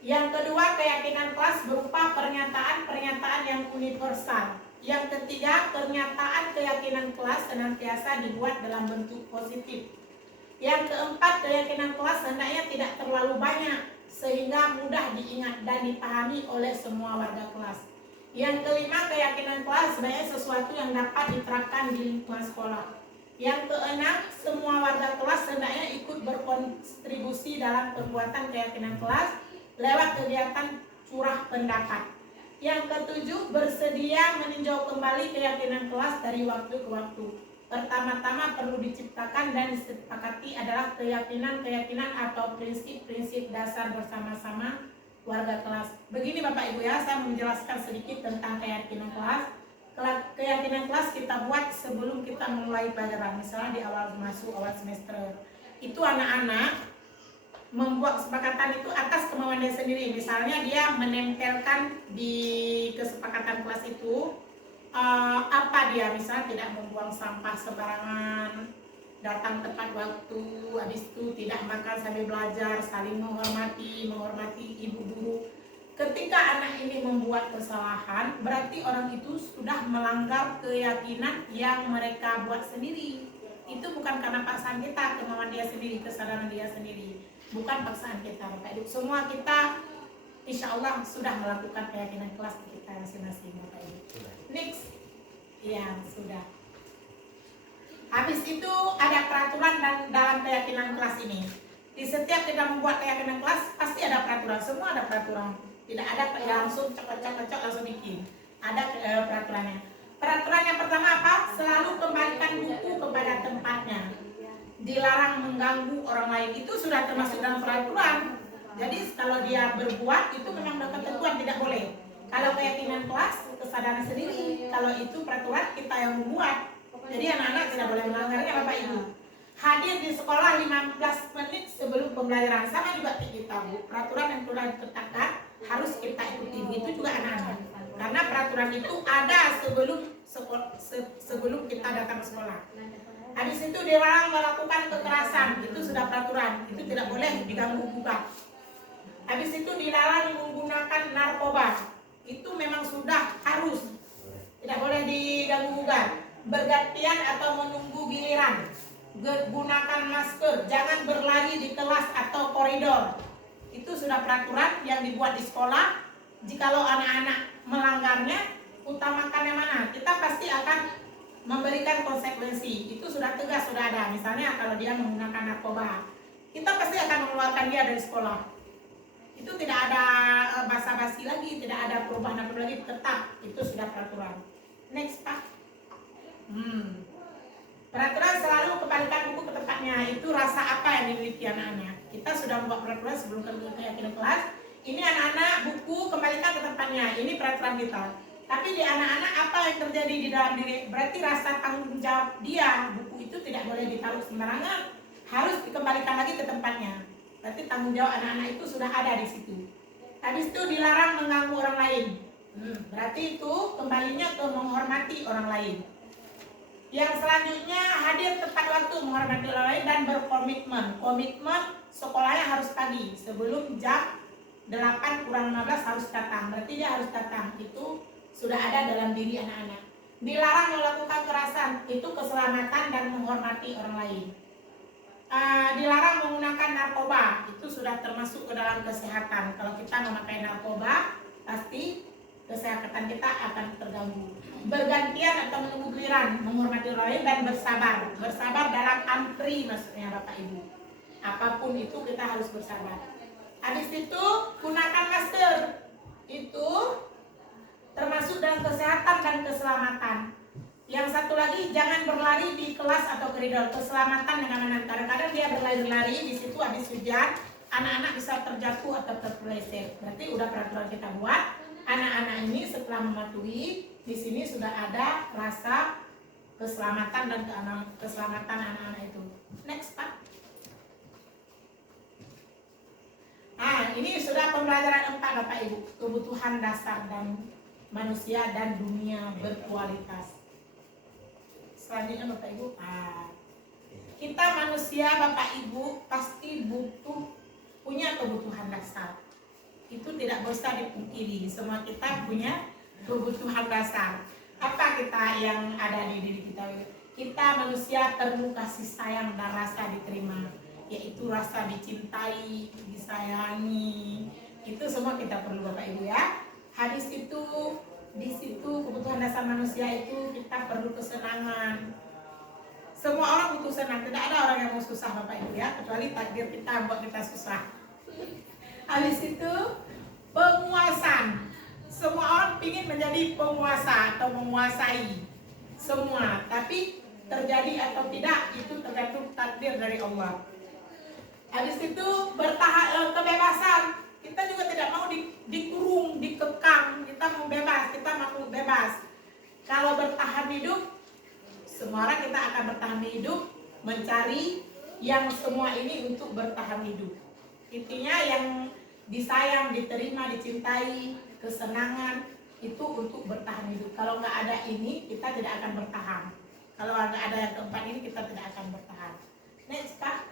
Yang kedua, keyakinan kelas berupa pernyataan-pernyataan yang universal. Yang ketiga, pernyataan keyakinan kelas senantiasa dibuat dalam bentuk positif. Yang keempat, keyakinan kelas hendaknya tidak terlalu banyak sehingga mudah diingat dan dipahami oleh semua warga kelas. Yang kelima, keyakinan kelas sebagai sesuatu yang dapat diterapkan di lingkungan sekolah. Yang keenam, semua warga kelas hendaknya ikut berkontribusi dalam perbuatan keyakinan kelas lewat kegiatan curah pendapat. Yang ketujuh, bersedia meninjau kembali keyakinan kelas dari waktu ke waktu. Pertama-tama perlu diciptakan dan disepakati adalah keyakinan-keyakinan atau prinsip-prinsip dasar bersama-sama warga kelas. Begini Bapak Ibu ya, saya menjelaskan sedikit tentang keyakinan kelas. Keyakinan kelas kita buat sebelum kita mulai pelajaran, misalnya di awal semester. Itu anak-anak membuat kesepakatan itu atas kemauan dia sendiri. Misalnya dia menempelkan di kesepakatan kelas itu apa dia, misalnya tidak membuang sampah sembarangan, datang tepat waktu, habis itu tidak makan sambil belajar, saling menghormati ibu guru. Ketika anak ini membuat kesalahan, berarti orang itu sudah melanggar keyakinan yang mereka buat sendiri. Itu bukan karena paksaan kita, kemauan dia sendiri, kesadaran dia sendiri, bukan paksaan kita. Bapak Ibu, semua kita insya Allah sudah melakukan keyakinan kelas kita masing-masing. Bapak Ibu, next. Ya, sudah. Habis itu ada peraturan dan dalam keyakinan kelas ini. Di setiap kita membuat keyakinan kelas pasti ada peraturan, semua ada peraturan. Tidak ada langsung cocok langsung bikin. Ada peraturannya. Peraturan yang pertama apa? Selalu kembalikan buku kepada tempatnya. Dilarang mengganggu orang lain. Itu sudah termasuk dalam peraturan. Jadi kalau dia berbuat itu memang ada ketentuan, tidak boleh. Kalau keyakinan kelas kesadaran sendiri. Kalau itu peraturan kita yang membuat. Jadi anak-anak tidak boleh melanggarnya Bapak Ibu. Hadir di sekolah 15 menit sebelum pembelajaran. Sama juga kita Bu. Peraturan yang telah ditetapkan harus kita ikuti. Itu juga anak-anak. Karena peraturan itu ada sebelum kita datang ke sekolah. Habis itu dilarang melakukan kekerasan. Itu sudah peraturan. Itu tidak boleh diganggu gugat. Habis itu dilarang menggunakan narkoba. Itu memang sudah harus. Tidak boleh diganggu gugat. Bergantian atau menunggu giliran. Gunakan masker. Jangan berlari di kelas atau koridor. Itu sudah peraturan yang dibuat di sekolah. Jikalau anak-anak melanggarnya, utamakan yang mana? Kita pasti akan memberikan konsekuensi. Itu sudah tegas, sudah ada. Misalnya kalau dia menggunakan narkoba, kita pasti akan mengeluarkan dia dari sekolah. Itu tidak ada basa-basi lagi, tidak ada perubahan apa lagi, tetap. Itu sudah peraturan. Next Pak. Peraturan selalu kembalikan buku ke tempatnya. Itu rasa apa yang dimiliki anak-anak. Kita sudah membuat peraturan sebelum keyakinan kelas. Ini anak-anak buku kembalikan ke tempatnya. Ini peraturan kita. Tapi di anak-anak apa yang terjadi di dalam diri? Berarti rasa tanggung jawab dia. Buku itu tidak boleh ditaruh sembarangan. Harus dikembalikan lagi ke tempatnya. Berarti tanggung jawab anak-anak itu sudah ada di situ. Habis itu dilarang mengganggu orang lain. Berarti itu kembalinya ke menghormati orang lain. Yang selanjutnya hadir tepat waktu, menghormati orang lain dan berkomitmen. Komitmen sekolahnya harus pagi. Sebelum jam 8 kurang 15 harus datang. Berarti dia harus datang. Itu sudah ada dalam diri anak-anak. Dilarang melakukan kekerasan. Itu keselamatan dan menghormati orang lain. Dilarang menggunakan narkoba. Itu sudah termasuk ke dalam kesehatan. Kalau kita memakai narkoba, pasti kesehatan kita akan terganggu. Bergantian atau menunggu giliran, menghormati orang lain dan bersabar. Bersabar dalam antri maksudnya Bapak Ibu. Apapun itu kita harus bersabar. Habis itu gunakan masker. Itu termasuk dalam kesehatan dan keselamatan. Yang satu lagi, jangan berlari di kelas atau koridor. Keselamatan dengan anak. Kadang-kadang dia berlari-lari di situ habis hujan, anak-anak bisa terjatuh atau terpeleset. Berarti udah peraturan kita buat. Anak-anak ini setelah mematuhi, di sini sudah ada rasa keselamatan dan keselamatan anak-anak itu. Next, Pak. Nah, ini sudah pembelajaran 4 Bapak Ibu, kebutuhan dasar dan manusia dan dunia berkualitas. Selanjutnya Bapak Ibu, kita manusia Bapak Ibu pasti butuh punya kebutuhan dasar. Itu tidak bisa dipungkiri, semua kita punya kebutuhan dasar. Apa kita yang ada di diri kita? Kita manusia perlu kasih sayang dan rasa diterima, yaitu rasa dicintai, disayangi. Itu semua kita perlu Bapak Ibu ya. Hadis itu, di situ kebutuhan dasar manusia itu kita perlu kesenangan. Semua orang butuh senang, tidak ada orang yang mau susah Bapak Ibu ya, kecuali takdir kita buat kita susah. Habis itu penguasaan. Semua orang ingin menjadi penguasa atau menguasai semua, tapi terjadi atau tidak itu tergantung takdir dari Allah. Habis itu kebebasan. Kita juga tidak mau dikurung, dikekang. Kita mau bebas, kita makhluk bebas. Kalau bertahan hidup, semua orang kita akan bertahan hidup, mencari yang semua ini untuk bertahan hidup. Intinya yang disayang, diterima, dicintai, kesenangan itu untuk bertahan hidup. Kalau nggak ada ini, kita tidak akan bertahan. Kalau nggak ada yang keempat ini, kita tidak akan bertahan. Next, Pak.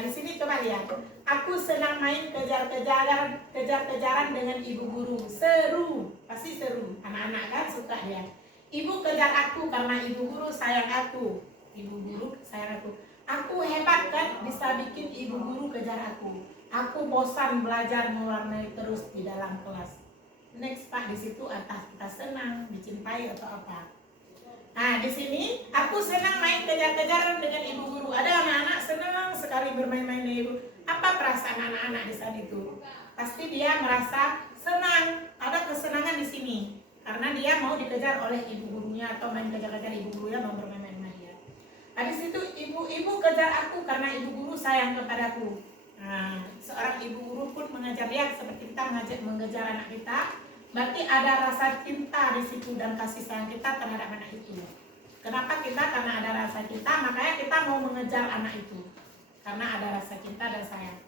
Di sini coba lihat. Aku senang main kejar-kejaran dengan ibu guru. Seru, pasti seru. Anak-anak kan suka dia. Ibu kejar aku karena ibu guru sayang aku. Ibu guru sayang aku. Aku hebat kan bisa bikin ibu guru kejar aku. Aku bosan belajar mewarnai terus di dalam kelas. Next, Pak, di situ atas kita senang, dicintai atau apa. Nah, di sini aku senang main kejar-kejaran dengan ibu guru. Ada anak-anak senang sekali bermain-main dengan ibu. Apa perasaan anak-anak di saat itu? Pasti dia merasa senang, ada kesenangan di sini. Karena dia mau dikejar oleh ibu gurunya atau main kejar-kejar ibu gurunya mau bermain-main sama dia. Habis itu ibu kejar aku karena ibu guru sayang kepadaku. Nah, seorang ibu guru pun mengajar dia seperti kita mengejar anak kita. Berarti ada rasa cinta di situ dan kasih sayang kita terhadap anak itu. Kenapa kita? Karena ada rasa cinta, makanya kita mau mengejar anak itu. Karena ada rasa cinta dan sayang.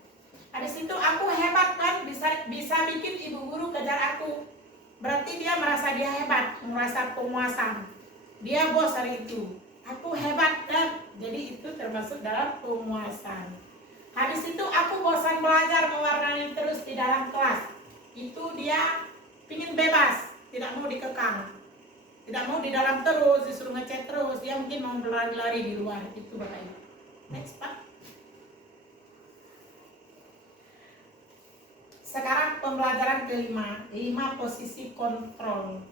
Habis itu aku hebat kan, bisa bikin ibu guru kejar aku. Berarti dia merasa dia hebat, merasa penguasa. Dia bos hari itu. Aku hebat kan, jadi itu termasuk dalam penguasaan. Habis itu aku bosan belajar mewarnai terus di dalam kelas. Itu dia pingin bebas, tidak mau dikekang, tidak mau di dalam terus, disuruh ngechat terus, dia mungkin mau berlari-lari di luar. Itu Bapak Ibu. Next, Pak. Sekarang pembelajaran kelima, 5 posisi kontrol.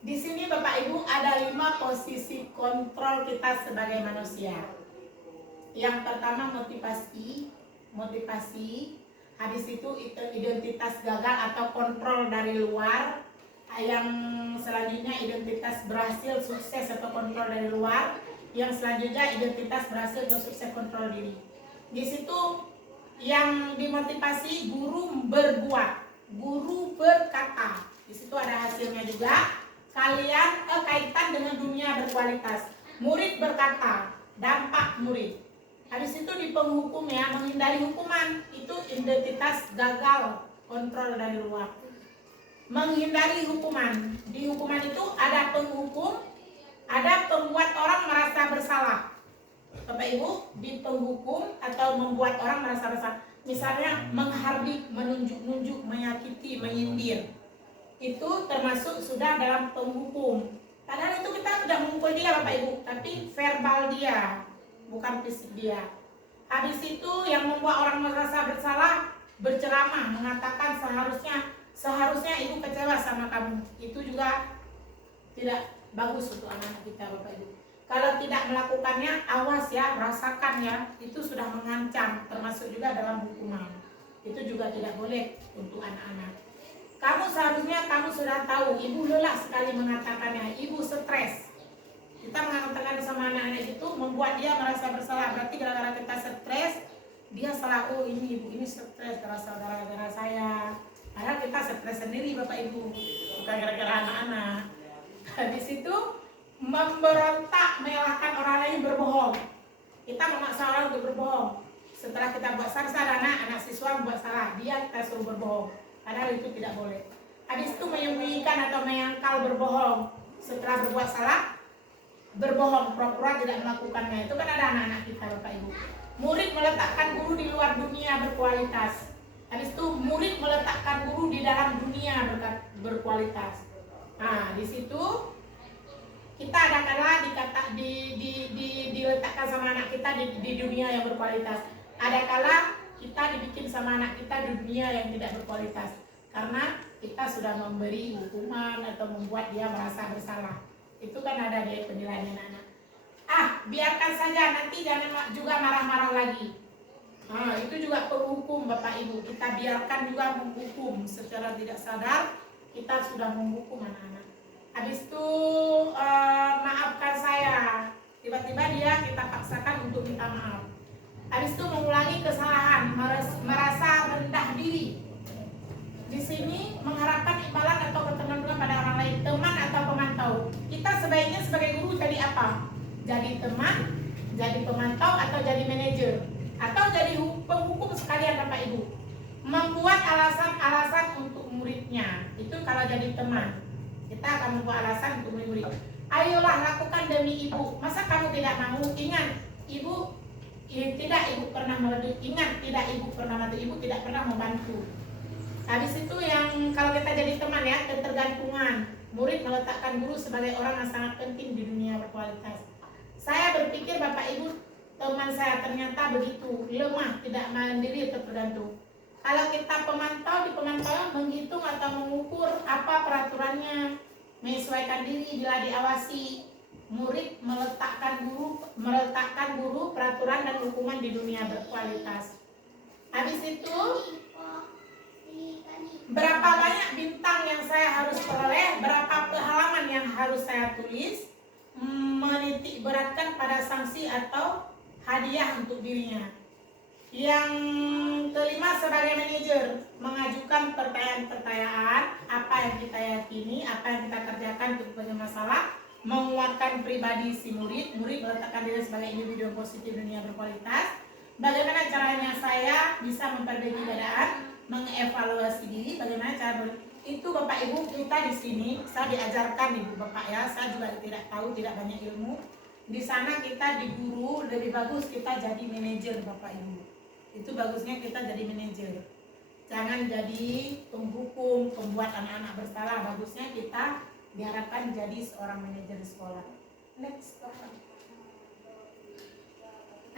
Di sini Bapak Ibu ada 5 posisi kontrol kita sebagai manusia. Yang pertama motivasi, habis itu identitas gagal atau kontrol dari luar. Yang selanjutnya identitas berhasil, sukses atau kontrol dari luar. Yang selanjutnya identitas berhasil atau sukses kontrol diri. Di situ yang dimotivasi guru berbuat, guru berkata. Di situ ada hasilnya juga. Kalian kaitan dengan dunia berkualitas. Murid berkata, dampak murid. Habis itu di penghukum ya, menghindari hukuman. Itu identitas gagal, kontrol dari luar. Menghindari hukuman. Di hukuman itu ada penghukum, ada pembuat orang merasa bersalah. Bapak Ibu, di penghukum atau membuat orang merasa bersalah. Misalnya menghardik, menunjuk-nunjuk, menyakiti, menyindir. Itu termasuk sudah dalam penghukum. Padahal itu kita tidak memukul dia Bapak Ibu, tapi verbal dia, bukan fisik dia. Habis itu yang membuat orang merasa bersalah, berceramah, mengatakan seharusnya ibu kecewa sama kamu. Itu juga tidak bagus untuk anak-anak kita Bapak Ibu. Kalau tidak melakukannya, awas ya, rasakan ya, itu sudah mengancam, termasuk juga dalam hukuman. Itu juga tidak boleh untuk anak-anak. Kamu seharusnya kamu sudah tahu, ibu lelah sekali mengatakannya, ibu stres. Kita mengatakan sama anak-anak itu membuat dia merasa bersalah, berarti gara-gara kita stres, dia salah, oh ini ibu ini stres gara-gara saya. Padahal kita stres sendiri Bapak Ibu, bukan gara-gara anak-anak. Habis itu memberontak, menyalahkan orang lain, berbohong. Kita memaksa orang untuk berbohong. Setelah kita buat salah, anak siswa membuat salah, dia kita suruh berbohong. Padahal itu tidak boleh. Habis itu menyembunyikan atau menyangkal, berbohong. Setelah berbuat salah, berbohong, pura-pura tidak melakukannya. Itu kan ada anak-anak kita Bapak Ibu. Murid meletakkan guru di luar dunia berkualitas. Habis itu murid meletakkan guru di dalam dunia berkualitas. Nah, di situ kita ada kala diletakkan sama anak kita di dunia yang berkualitas. Ada kala kita dibikin sama anak kita di dunia yang tidak berkualitas. Karena kita sudah memberi hukuman atau membuat dia merasa bersalah. Itu kan ada di penilaian anak-anak. Biarkan saja, nanti jangan juga marah-marah lagi. Itu juga penghukum Bapak Ibu. Kita biarkan juga menghukum secara tidak sadar. Kita sudah menghukum anak-anak. Habis itu maafkan saya. Tiba-tiba dia kita paksakan untuk minta maaf. Habis itu mengulangi kesalahan, merasa rendah diri. Di sini mengharapkan imbalan atau ketenangan pada orang lain, teman atau pemantau. Kita sebaiknya sebagai guru jadi apa? Jadi teman, jadi pemantau, atau jadi manajer, atau jadi penghukum sekalian Bapak Ibu. Membuat alasan-alasan untuk muridnya. Itu kalau jadi teman. Kita akan membuat alasan untuk murid-murid. Ayolah lakukan demi ibu. Masa kamu tidak mau? Ingat, ibu tidak ibu pernah meleduk. Ingat, tidak ibu pernah bantu. Ibu tidak pernah membantu. Habis itu yang kalau kita jadi teman ya, ketergantungan. Murid meletakkan guru sebagai orang yang sangat penting di dunia berkualitas. Saya berpikir Bapak Ibu, teman saya ternyata begitu lemah, tidak mandiri atau tergantung. Kalau kita pemantau, di pemantauan menghitung atau mengukur apa peraturannya, menyesuaikan diri bila diawasi. Murid meletakkan guru peraturan dan hukuman di dunia berkualitas. Habis itu berapa banyak bintang yang saya harus peroleh, berapa halaman yang harus saya tulis, menitik beratkan pada sanksi atau hadiah untuk dirinya. Yang kelima, sebagai manajer, mengajukan pertanyaan-pertanyaan apa yang kita yakini, apa yang kita kerjakan untuk punya masalah, menguatkan pribadi si murid meletakkan diri sebagai individu positif dunia berkualitas. Bagaimana caranya saya bisa memperbaiki keadaan, mengevaluasi diri, bagaimana cara itu Bapak Ibu kita di sini, saya diajarkan Ibu Bapak ya, saya juga tidak tahu, tidak banyak ilmu. Di sana kita di guru, lebih bagus kita jadi manajer Bapak Ibu. Itu bagusnya kita jadi manajer. Jangan jadi penghukum, pembuat anak-anak bersalah. Bagusnya kita diharapkan jadi seorang manajer di sekolah. Next.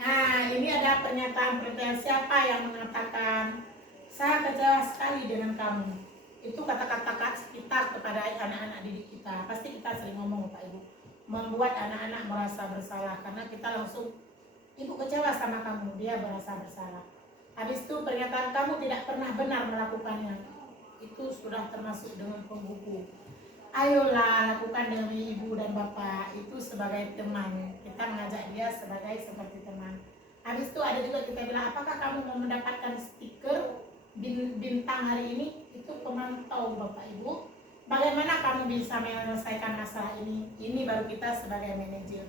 Nah, ini ada pernyataan siapa yang mengatakan, saya kecewa sekali dengan kamu. Itu kata-kata kita kepada anak-anak didik kita. Pasti kita sering ngomong Bapak Ibu. Membuat anak-anak merasa bersalah. Karena kita langsung, ibu kecewa sama kamu, dia merasa bersalah. Habis itu pernyataan kamu tidak pernah benar melakukannya. Itu sudah termasuk dengan penghukum. Ayolah lakukan demi ibu dan bapak. Itu sebagai teman. Kita mengajak dia seperti teman. Habis itu ada juga kita bilang, apakah kamu mau mendapatkan stiker bintang hari ini? Itu pemantau Bapak Ibu. Bagaimana kamu bisa menyelesaikan masalah ini? Ini baru kita sebagai manajer.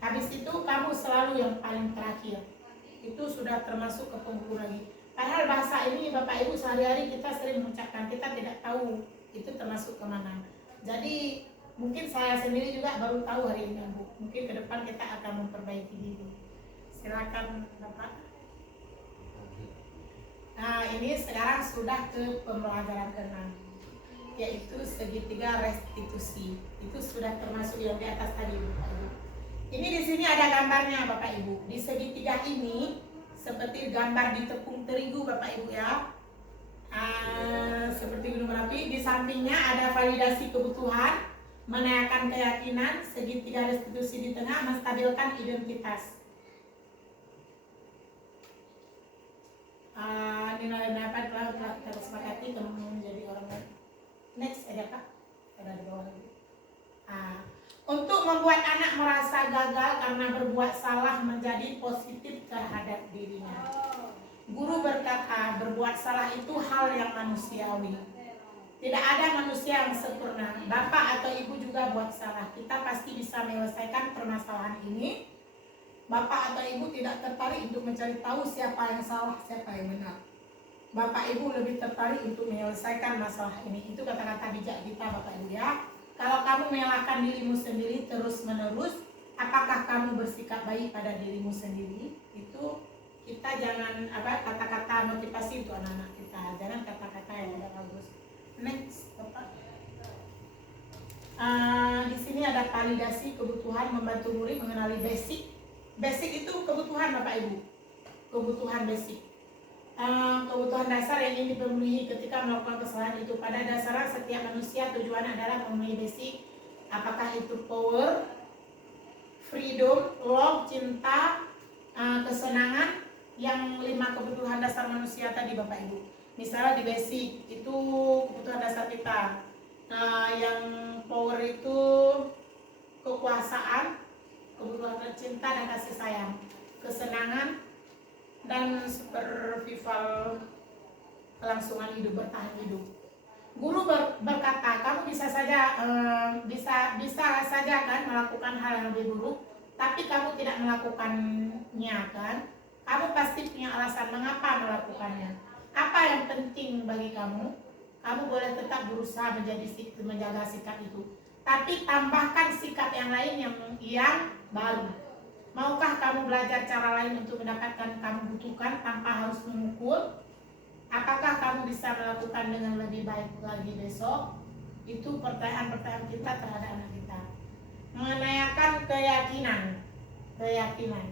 Habis itu kamu selalu yang paling terakhir. Itu sudah termasuk ke penghukum lagi. Padahal bahasa ini Bapak Ibu sehari-hari kita sering mengucapkan, kita tidak tahu itu termasuk kemana. Jadi mungkin saya sendiri juga baru tahu hari ini Bu. Mungkin ke depan kita akan memperbaiki diri. Silakan Bapak. Nah ini sekarang sudah ke pembelajaran ke-6, yaitu segitiga restitusi. Itu sudah termasuk yang di atas tadi Bapak Ibu. Ini di sini ada gambarnya Bapak Ibu. Di segitiga ini seperti gambar di tepung terigu Bapak Ibu ya. Seperti gunung Merapi. Di sampingnya ada validasi kebutuhan. menaikkan keyakinan, segitiga restitusi di tengah, menstabilkan identitas. Nilai-nilai apa telah kita sepakati kemudian menjadi orang baik. Next ada kak? Ada di bawah lagi. Untuk membuat anak merasa gagal karena berbuat salah menjadi positif terhadap dirinya. Guru berkata, berbuat salah itu hal yang manusiawi. Tidak ada manusia yang sempurna. Bapak atau ibu juga buat salah. Kita pasti bisa menyelesaikan permasalahan ini. Bapak atau ibu tidak tertarik untuk mencari tahu siapa yang salah, siapa yang benar. Bapak ibu lebih tertarik untuk menyelesaikan masalah ini. Itu kata-kata bijak kita Bapak ibu ya. Kalau kamu menyalahkan dirimu sendiri terus menerus, apakah kamu bersikap baik pada dirimu sendiri? Itu kita jangan kata-kata motivasi untuk anak-anak kita. Jangan kata-kata yang tidak bagus. Next, Bapak. Di sini ada validasi kebutuhan membantu murid mengenali basic. Basic itu kebutuhan Bapak Ibu. Kebutuhan basic. Kebutuhan dasar yang ingin dipenuhi ketika melakukan kesalahan itu. Pada dasarnya setiap manusia tujuannya adalah memenuhi basic. Apakah itu power, freedom, love, cinta, kesenangan, yang 5 kebutuhan dasar manusia tadi Bapak Ibu. Misalnya di basic itu kebutuhan dasar kita. Yang power itu kekuasaan, kebutuhan cinta dan kasih sayang, kesenangan dan survival, kelangsungan hidup, bertahan hidup. Guru berkata, kamu bisa saja kan melakukan hal yang lebih buruk, tapi kamu tidak melakukannya kan? Kamu pasti punya alasan mengapa melakukannya. Apa yang penting bagi kamu? Kamu boleh tetap berusaha menjaga sikap itu, tapi tambahkan sikap yang lain yang baru. Maukah kamu belajar cara lain untuk mendapatkan kamu butuhkan tanpa harus memukul? Apakah kamu bisa melakukan dengan lebih baik lagi besok? Itu pertanyaan-pertanyaan kita terhadap anak kita. Menanyakan keyakinan.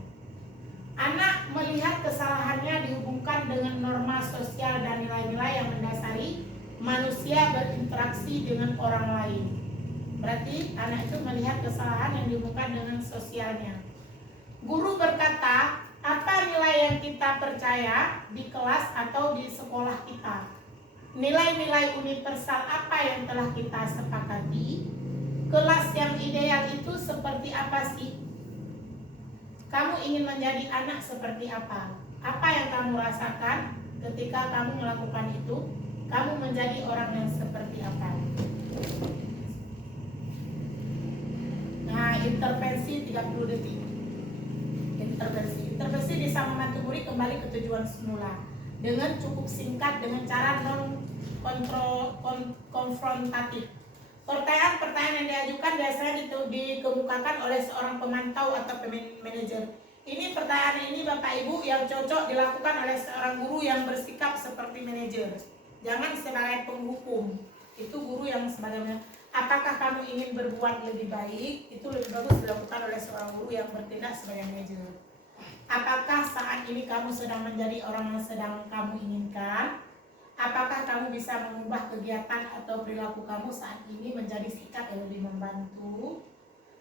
Anak melihat kesalahannya dihubungkan dengan norma sosial dan nilai-nilai yang mendasari manusia berinteraksi dengan orang lain. Berarti anak itu melihat kesalahan yang dihubungkan dengan sosialnya. Guru berkata, apa nilai yang kita percaya di kelas atau di sekolah kita? Nilai-nilai universal apa yang telah kita sepakati? Kelas yang ideal itu seperti apa sih? Kamu ingin menjadi anak seperti apa? Apa yang kamu rasakan ketika kamu melakukan itu? Kamu menjadi orang yang seperti apa? Nah, intervensi 30 detik. Intervensi bisa membantu murid kembali ke tujuan semula dengan cukup singkat, dengan cara non konfrontatif. Pertanyaan-pertanyaan yang diajukan biasanya dikemukakan oleh seorang pemantau atau manajer. Ini pertanyaan ini Bapak Ibu yang cocok dilakukan oleh seorang guru yang bersikap seperti manajer. Jangan sebagai penghukum. Itu guru yang sebagainya. Apakah kamu ingin berbuat lebih baik? Itu lebih bagus dilakukan oleh seorang guru yang bertindak sebagai manajer. Apakah saat ini kamu sedang menjadi orang yang sedang kamu inginkan? Apakah kamu bisa mengubah kegiatan atau perilaku kamu saat ini menjadi sikap yang lebih membantu?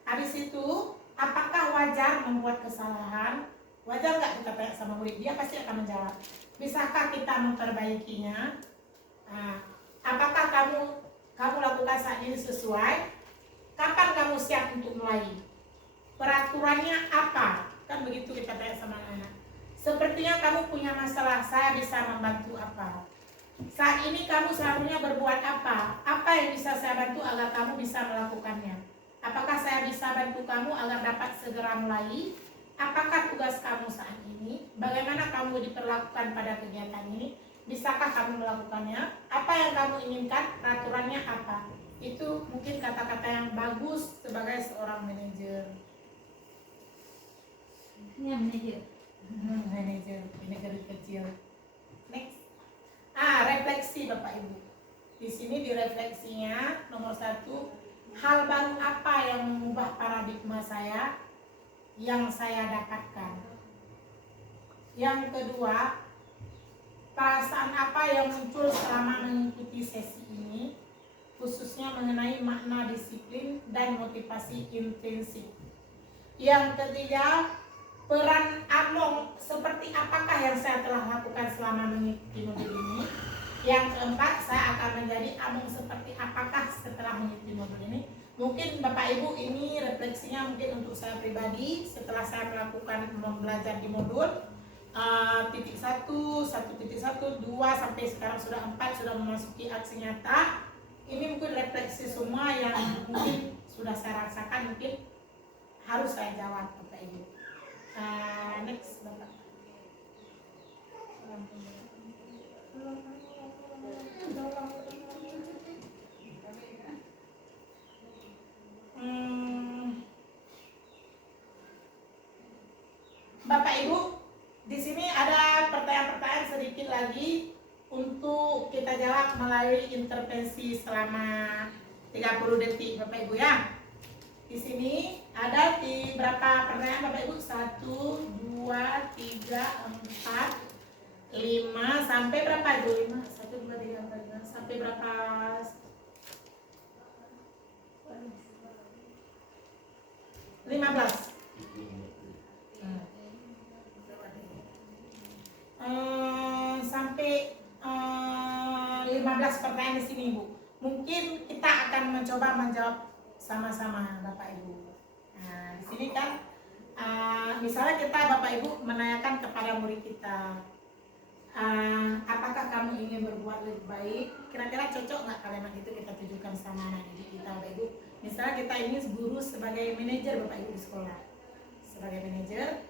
Habis itu, apakah wajar membuat kesalahan? Wajar nggak kita tanya sama murid? Dia pasti akan menjawab. Bisakah kita memperbaikinya? Apakah kamu lakukan saat ini sesuai? Kapan kamu siap untuk mulai? Peraturannya apa? Kan begitu kita tanya sama anak-anak. Sepertinya kamu punya masalah, saya bisa membantu apa? Saat ini kamu seharusnya berbuat apa? Apa yang bisa saya bantu agar kamu bisa melakukannya? Apakah saya bisa bantu kamu agar dapat segera mulai? Apakah tugas kamu saat ini? Bagaimana kamu diperlakukan pada kegiatan ini? Bisakah kamu melakukannya? Apa yang kamu inginkan? Peraturannya apa? Itu mungkin kata-kata yang bagus sebagai seorang manajer. Ini manajer. Manajer kecil. Next. Refleksi Bapak Ibu. Di sini di refleksinya nomor 1, hal baru apa yang mengubah paradigma saya yang saya dapatkan. Yang kedua, perasaan apa yang muncul selama mengikuti sesi ini, khusus khususnya mengenai makna disiplin dan motivasi intrinsik. Yang ketiga, peran Among seperti apakah yang saya telah lakukan selama mengikuti modul ini. Yang keempat, saya akan menjadi Among seperti apakah setelah mengikuti modul ini. Mungkin Bapak Ibu ini refleksinya mungkin untuk saya pribadi setelah saya melakukan belajar di modul titik 1, 1.1, 2 sampai sekarang sudah 4, sudah memasuki aksi nyata. Ini mungkin refleksi semua yang mungkin sudah saya rasakan, mungkin harus saya jawab Bapak Ibu. Next Bapak. Bapak Ibu, di sini ada pertanyaan-pertanyaan sedikit lagi untuk kita jawab melalui intervensi selama 30 detik Bapak Ibu ya. Di sini ada di berapa pertanyaan Bapak Ibu? 1, 2, 3, 4, 5 sampai berapa itu? 5, 1, 2, 3, 4, 5 sampai berapa? 15. Sampai 15 pertanyaan di sini Bu. Mungkin kita akan mencoba menjawab sama-sama Bapak Ibu. Nah, di sini kan misalnya kita Bapak Ibu menanyakan kepada murid kita, apakah kamu ingin berbuat lebih baik? Kira-kira cocok nggak kalimat itu kita tujukan sama anak didik kita Bapak Ibu? Misalnya kita ini guru sebagai manajer Bapak Ibu di sekolah, sebagai manajer,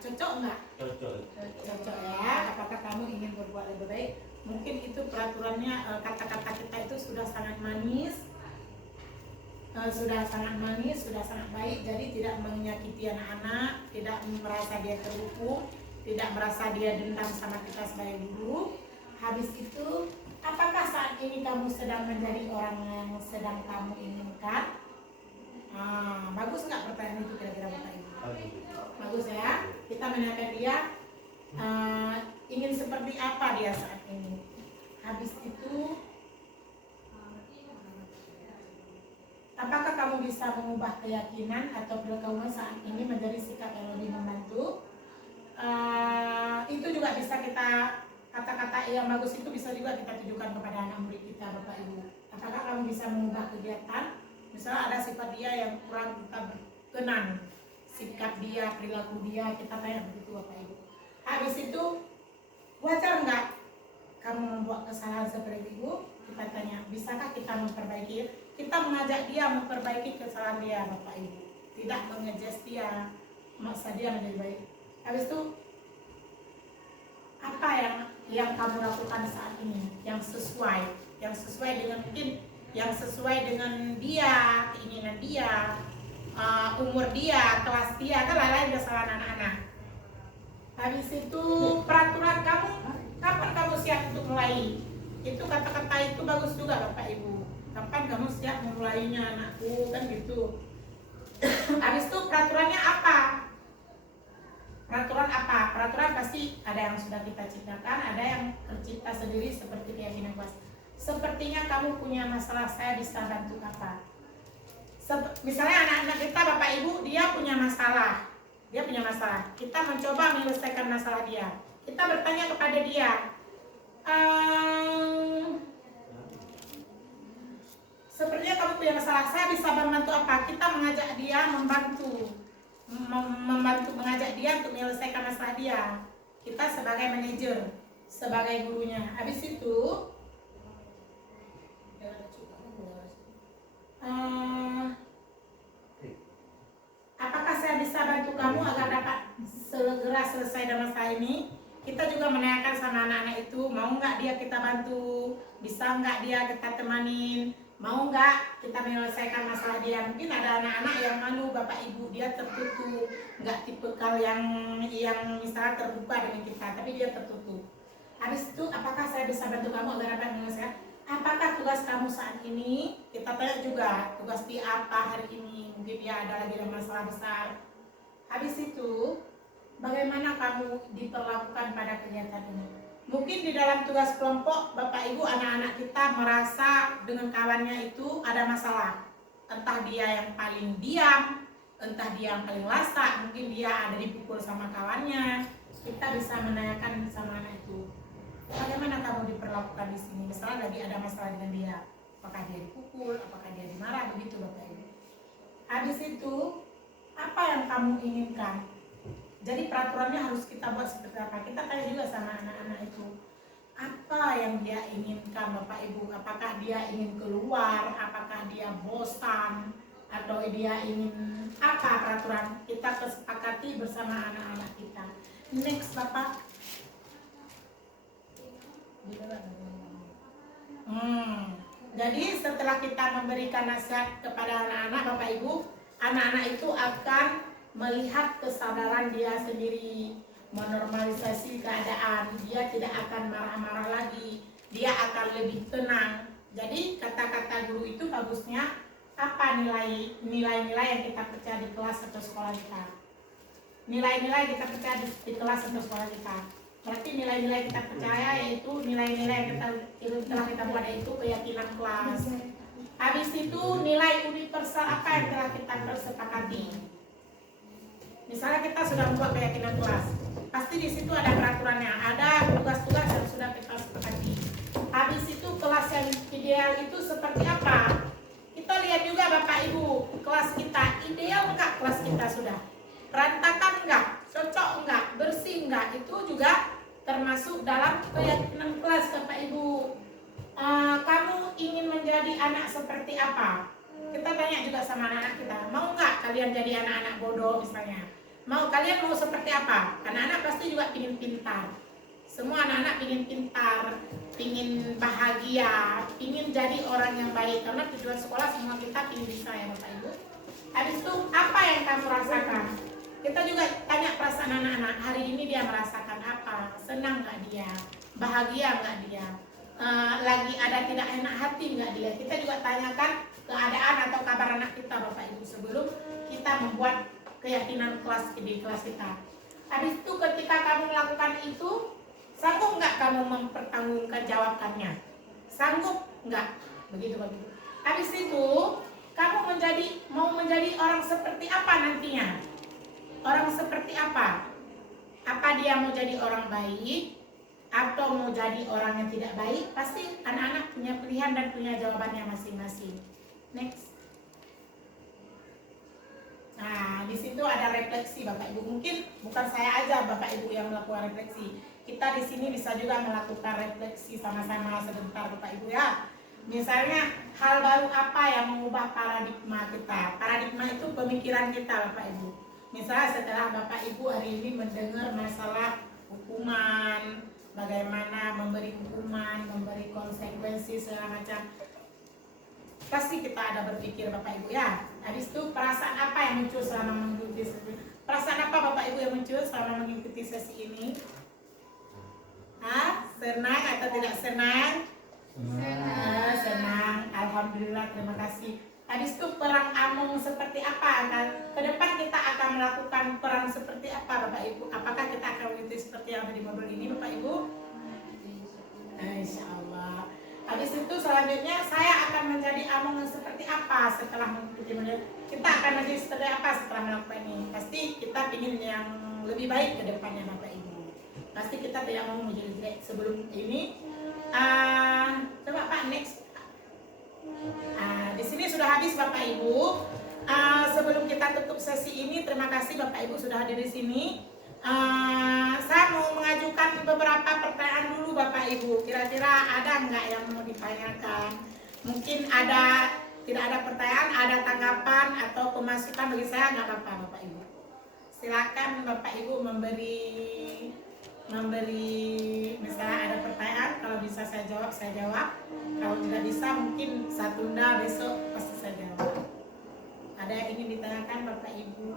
cocok nggak? Cocok ya. Apakah kamu ingin berbuat lebih baik? Mungkin itu peraturannya, kata-kata kita itu sudah sangat manis, sudah sangat baik, jadi tidak menyakiti anak-anak, tidak merasa dia terhukum, tidak merasa dia dendam sama kita sebagai guru. Habis itu, apakah saat ini kamu sedang menjadi orang yang sedang kamu inginkan? Bagus nggak pertanyaan itu kira-kira Bapak Ibu? Bagus ya. Kita menanyakan dia ingin seperti apa dia saat ini. Habis itu, apakah kamu bisa mengubah keyakinan atau pengetahuan saat ini menjadi sikap yang lebih membantu? Itu juga bisa kita, kata-kata yang bagus itu bisa juga kita tujukan kepada anak murid kita Bapak Ibu. Apakah kamu bisa mengubah kegiatan? Misalnya ada sifat dia yang kurang kita berkenan, sikap dia, perilaku dia, kita tanya begitu Bapak Ibu. Habis itu, wajar nggak kamu membuat kesalahan seperti itu? Kita tanya, bisakah kita memperbaiki? Kita mengajak dia memperbaiki kesalahan dia Bapak Ibu, tidak mengejes dia, maksa dia menjadi baik. Habis itu, apa yang kamu lakukan saat ini yang sesuai dengan mungkin yang sesuai dengan dia, keinginan dia, umur dia, kelas dia, kan lain-lain kesalahan anak-anak. Habis itu peraturan kamu, kapan kamu siap untuk mulai? Itu kata-kata itu bagus juga Bapak Ibu. Kapan kamu siap memulainya anakku, kan gitu. Habis itu peraturannya apa? Peraturan apa? Peraturan pasti ada yang sudah kita ciptakan, ada yang tercipta sendiri seperti keyakinan kuasa. Sepertinya kamu punya masalah, saya bisa bantu apa? Misalnya anak-anak kita Bapak Ibu, dia punya masalah. Kita mencoba menyelesaikan masalah dia. Kita bertanya kepada dia, sepertinya kamu punya masalah, saya bisa membantu apa? Kita mengajak dia membantu mengajak dia untuk menyelesaikan masalah dia. Kita sebagai manajer, sebagai gurunya. Habis itu apakah saya bisa bantu kamu agar dapat segera selesai dengan masalah ini? Kita juga menanyakan sama anak-anak itu, mau nggak dia kita bantu, bisa nggak dia kita temanin, mau nggak kita menyelesaikan masalah dia. Mungkin ada anak-anak yang malu Bapak Ibu, dia tertutup, nggak tipikal yang misalnya terbuka dengan kita, tapi dia tertutup. Habis itu, apakah saya bisa bantu kamu agar dapat menyelesaikan? Apakah tugas kamu saat ini? Kita tanya juga, tugas dia apa hari ini? Mungkin dia ada lagi masalah besar. Habis itu, bagaimana kamu diperlakukan pada kegiatan ini? Mungkin di dalam tugas kelompok Bapak Ibu anak-anak kita merasa dengan kawannya itu ada masalah. Entah dia yang paling diam, entah dia yang paling lasak, mungkin dia ada dipukul sama kawannya. Kita bisa menanyakan sama anak itu, bagaimana kamu diperlakukan di sini? Misalnya lagi ada masalah dengan dia, apakah dia dipukul, apakah dia dimarah, begitu Bapak Ibu. Habis itu, apa yang kamu inginkan? Jadi peraturannya harus kita buat seperti apa? Kita tanya juga sama anak-anak itu, apa yang dia inginkan Bapak Ibu? Apakah dia ingin keluar? Apakah dia bosan? Atau dia ingin apa peraturan? Kita kesepakati bersama anak-anak kita. Next Bapak. Jadi setelah kita memberikan nasihat kepada anak-anak Bapak Ibu, anak-anak itu akan melihat kesadaran dia sendiri, menormalisasi keadaan. Dia tidak akan marah-marah lagi, dia akan lebih tenang. Jadi kata-kata guru itu bagusnya apa nilai-nilai yang kita percaya di kelas atau sekolah kita. Nilai-nilai kita percaya di kelas atau sekolah kita. Berarti nilai-nilai kita percaya yaitu nilai-nilai yang telah kita buat, yaitu keyakinan kelas. Habis itu nilai universal apa yang telah kita sepakati. Misalnya kita sudah membuat keyakinan kelas, pasti di situ ada peraturannya, ada tugas-tugas yang sudah kita sepakati. Habis itu kelas yang ideal itu seperti apa? Kita lihat juga Bapak Ibu, kelas kita ideal enggak? Kelas kita sudah berantakan enggak? Cocok enggak? Bersih enggak? Itu juga termasuk dalam keyakinan kelas Bapak Ibu. Kamu ingin menjadi anak seperti apa? Kita tanya juga sama anak-anak kita, mau nggak kalian jadi anak-anak bodoh misalnya? Kalian mau seperti apa? Anak-anak pasti juga ingin pintar. Semua anak-anak ingin pintar, ingin bahagia, ingin jadi orang yang baik. Karena tujuan sekolah semua kita ingin bisa ya Bapak Ibu. Habis itu apa yang kamu rasakan? Kita juga tanya perasaan anak-anak. Hari ini dia merasakan apa? Senang nggak dia? Bahagia nggak dia? Lagi ada tidak enak hati nggak dia? Kita juga tanyakan keadaan atau kabar anak kita Bapak Ibu sebelum kita membuat keyakinan kelas di kelas kita. Habis itu ketika kamu melakukan itu, sanggup nggak kamu mempertanggungjawabkannya? Jawabkannya? Sanggup nggak? Begitu Bapak Ibu. Habis itu kamu mau menjadi orang seperti apa nantinya? Orang seperti apa? Apa dia mau jadi orang baik atau mau jadi orang yang tidak baik? Pasti anak-anak punya pilihan dan punya jawabannya masing-masing. Next. Nah, di situ ada refleksi Bapak Ibu. Mungkin bukan saya aja Bapak Ibu yang melakukan refleksi. Kita di sini bisa juga melakukan refleksi sama-sama sebentar Bapak Ibu ya. Misalnya hal baru apa yang mengubah paradigma kita? Paradigma itu pemikiran kita Bapak Ibu. Misalnya setelah Bapak Ibu hari ini mendengar masalah hukuman, bagaimana memberi hukuman, memberi konsekuensi segala macam, pasti kita ada berpikir Bapak Ibu ya. Habis itu perasaan apa yang muncul selama mengikuti sesi? Perasaan apa Bapak Ibu yang muncul selama mengikuti sesi ini? Senang atau tidak senang? Senang. Alhamdulillah, terima kasih. Habis itu perang amung seperti apa? Ke depan kita akan melakukan perang seperti apa Bapak Ibu? Apakah kita akan mengikuti seperti yang ada di modul ini Bapak Ibu? Insya Allah. Habis itu selanjutnya saya akan menjadi among seperti apa setelah mengikuti modul. Kita akan menjadi seperti apa setelah melakukan ini. Pasti kita ingin yang lebih baik ke depannya Bapak Ibu. Pasti kita tidak mau menjadi jelek sebelum ini. Coba Pak next. Di sini sudah habis Bapak Ibu. Sebelum kita tutup sesi ini, terima kasih Bapak Ibu sudah hadir di sini. Saya mau mengajukan beberapa pertanyaan dulu Bapak Ibu. Kira-kira ada nggak yang mau ditanyakan? Mungkin tidak ada pertanyaan, ada tanggapan atau pemasukan bagi saya, nggak apa-apa Bapak Ibu. Silakan Bapak Ibu memberi misalnya ada pertanyaan, kalau bisa saya jawab, kalau tidak bisa mungkin saya tunda, besok pasti saya jawab. Ada yang ingin ditanyakan Bapak Ibu?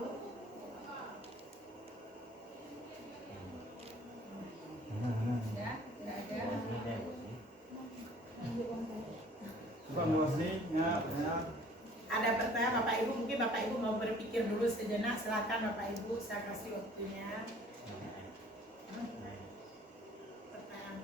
Ada pertanyaan Bapak Ibu, mungkin Bapak Ibu mau berpikir dulu sejenak, silakan Bapak Ibu, saya kasih waktunya. Pertanyaan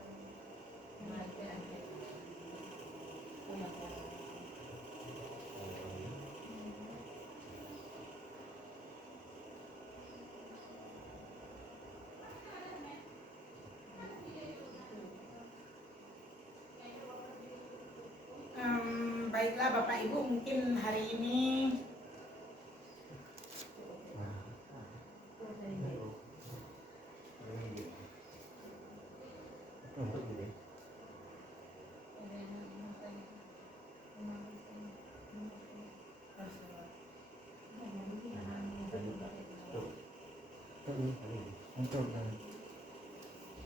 Baiklah Bapak Ibu, mungkin hari ini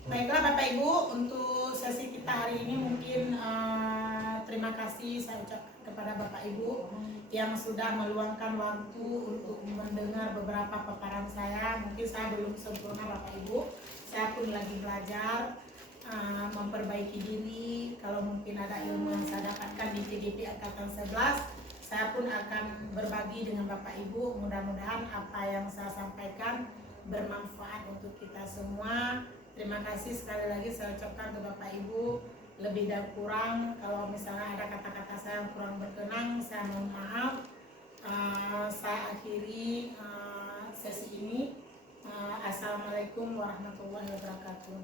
Baiklah Bapak Ibu, untuk sesi kita hari ini mungkin terima kasih saya ucapkan kepada Bapak Ibu yang sudah meluangkan waktu untuk mendengar beberapa paparan saya. Mungkin saya belum sempurna Bapak Ibu, saya pun lagi belajar memperbaiki diri. Kalau mungkin ada ilmu yang saya dapatkan di PGP Angkatan 11, saya pun akan berbagi dengan Bapak Ibu. Mudah-mudahan apa yang saya sampaikan bermanfaat untuk kita semua. Terima kasih sekali lagi saya ucapkan ke Bapak Ibu. Lebih dan kurang, kalau misalnya ada kata-kata saya yang kurang berkenan, saya mohon maaf. Saya akhiri sesi ini. Assalamualaikum warahmatullahi wabarakatuh.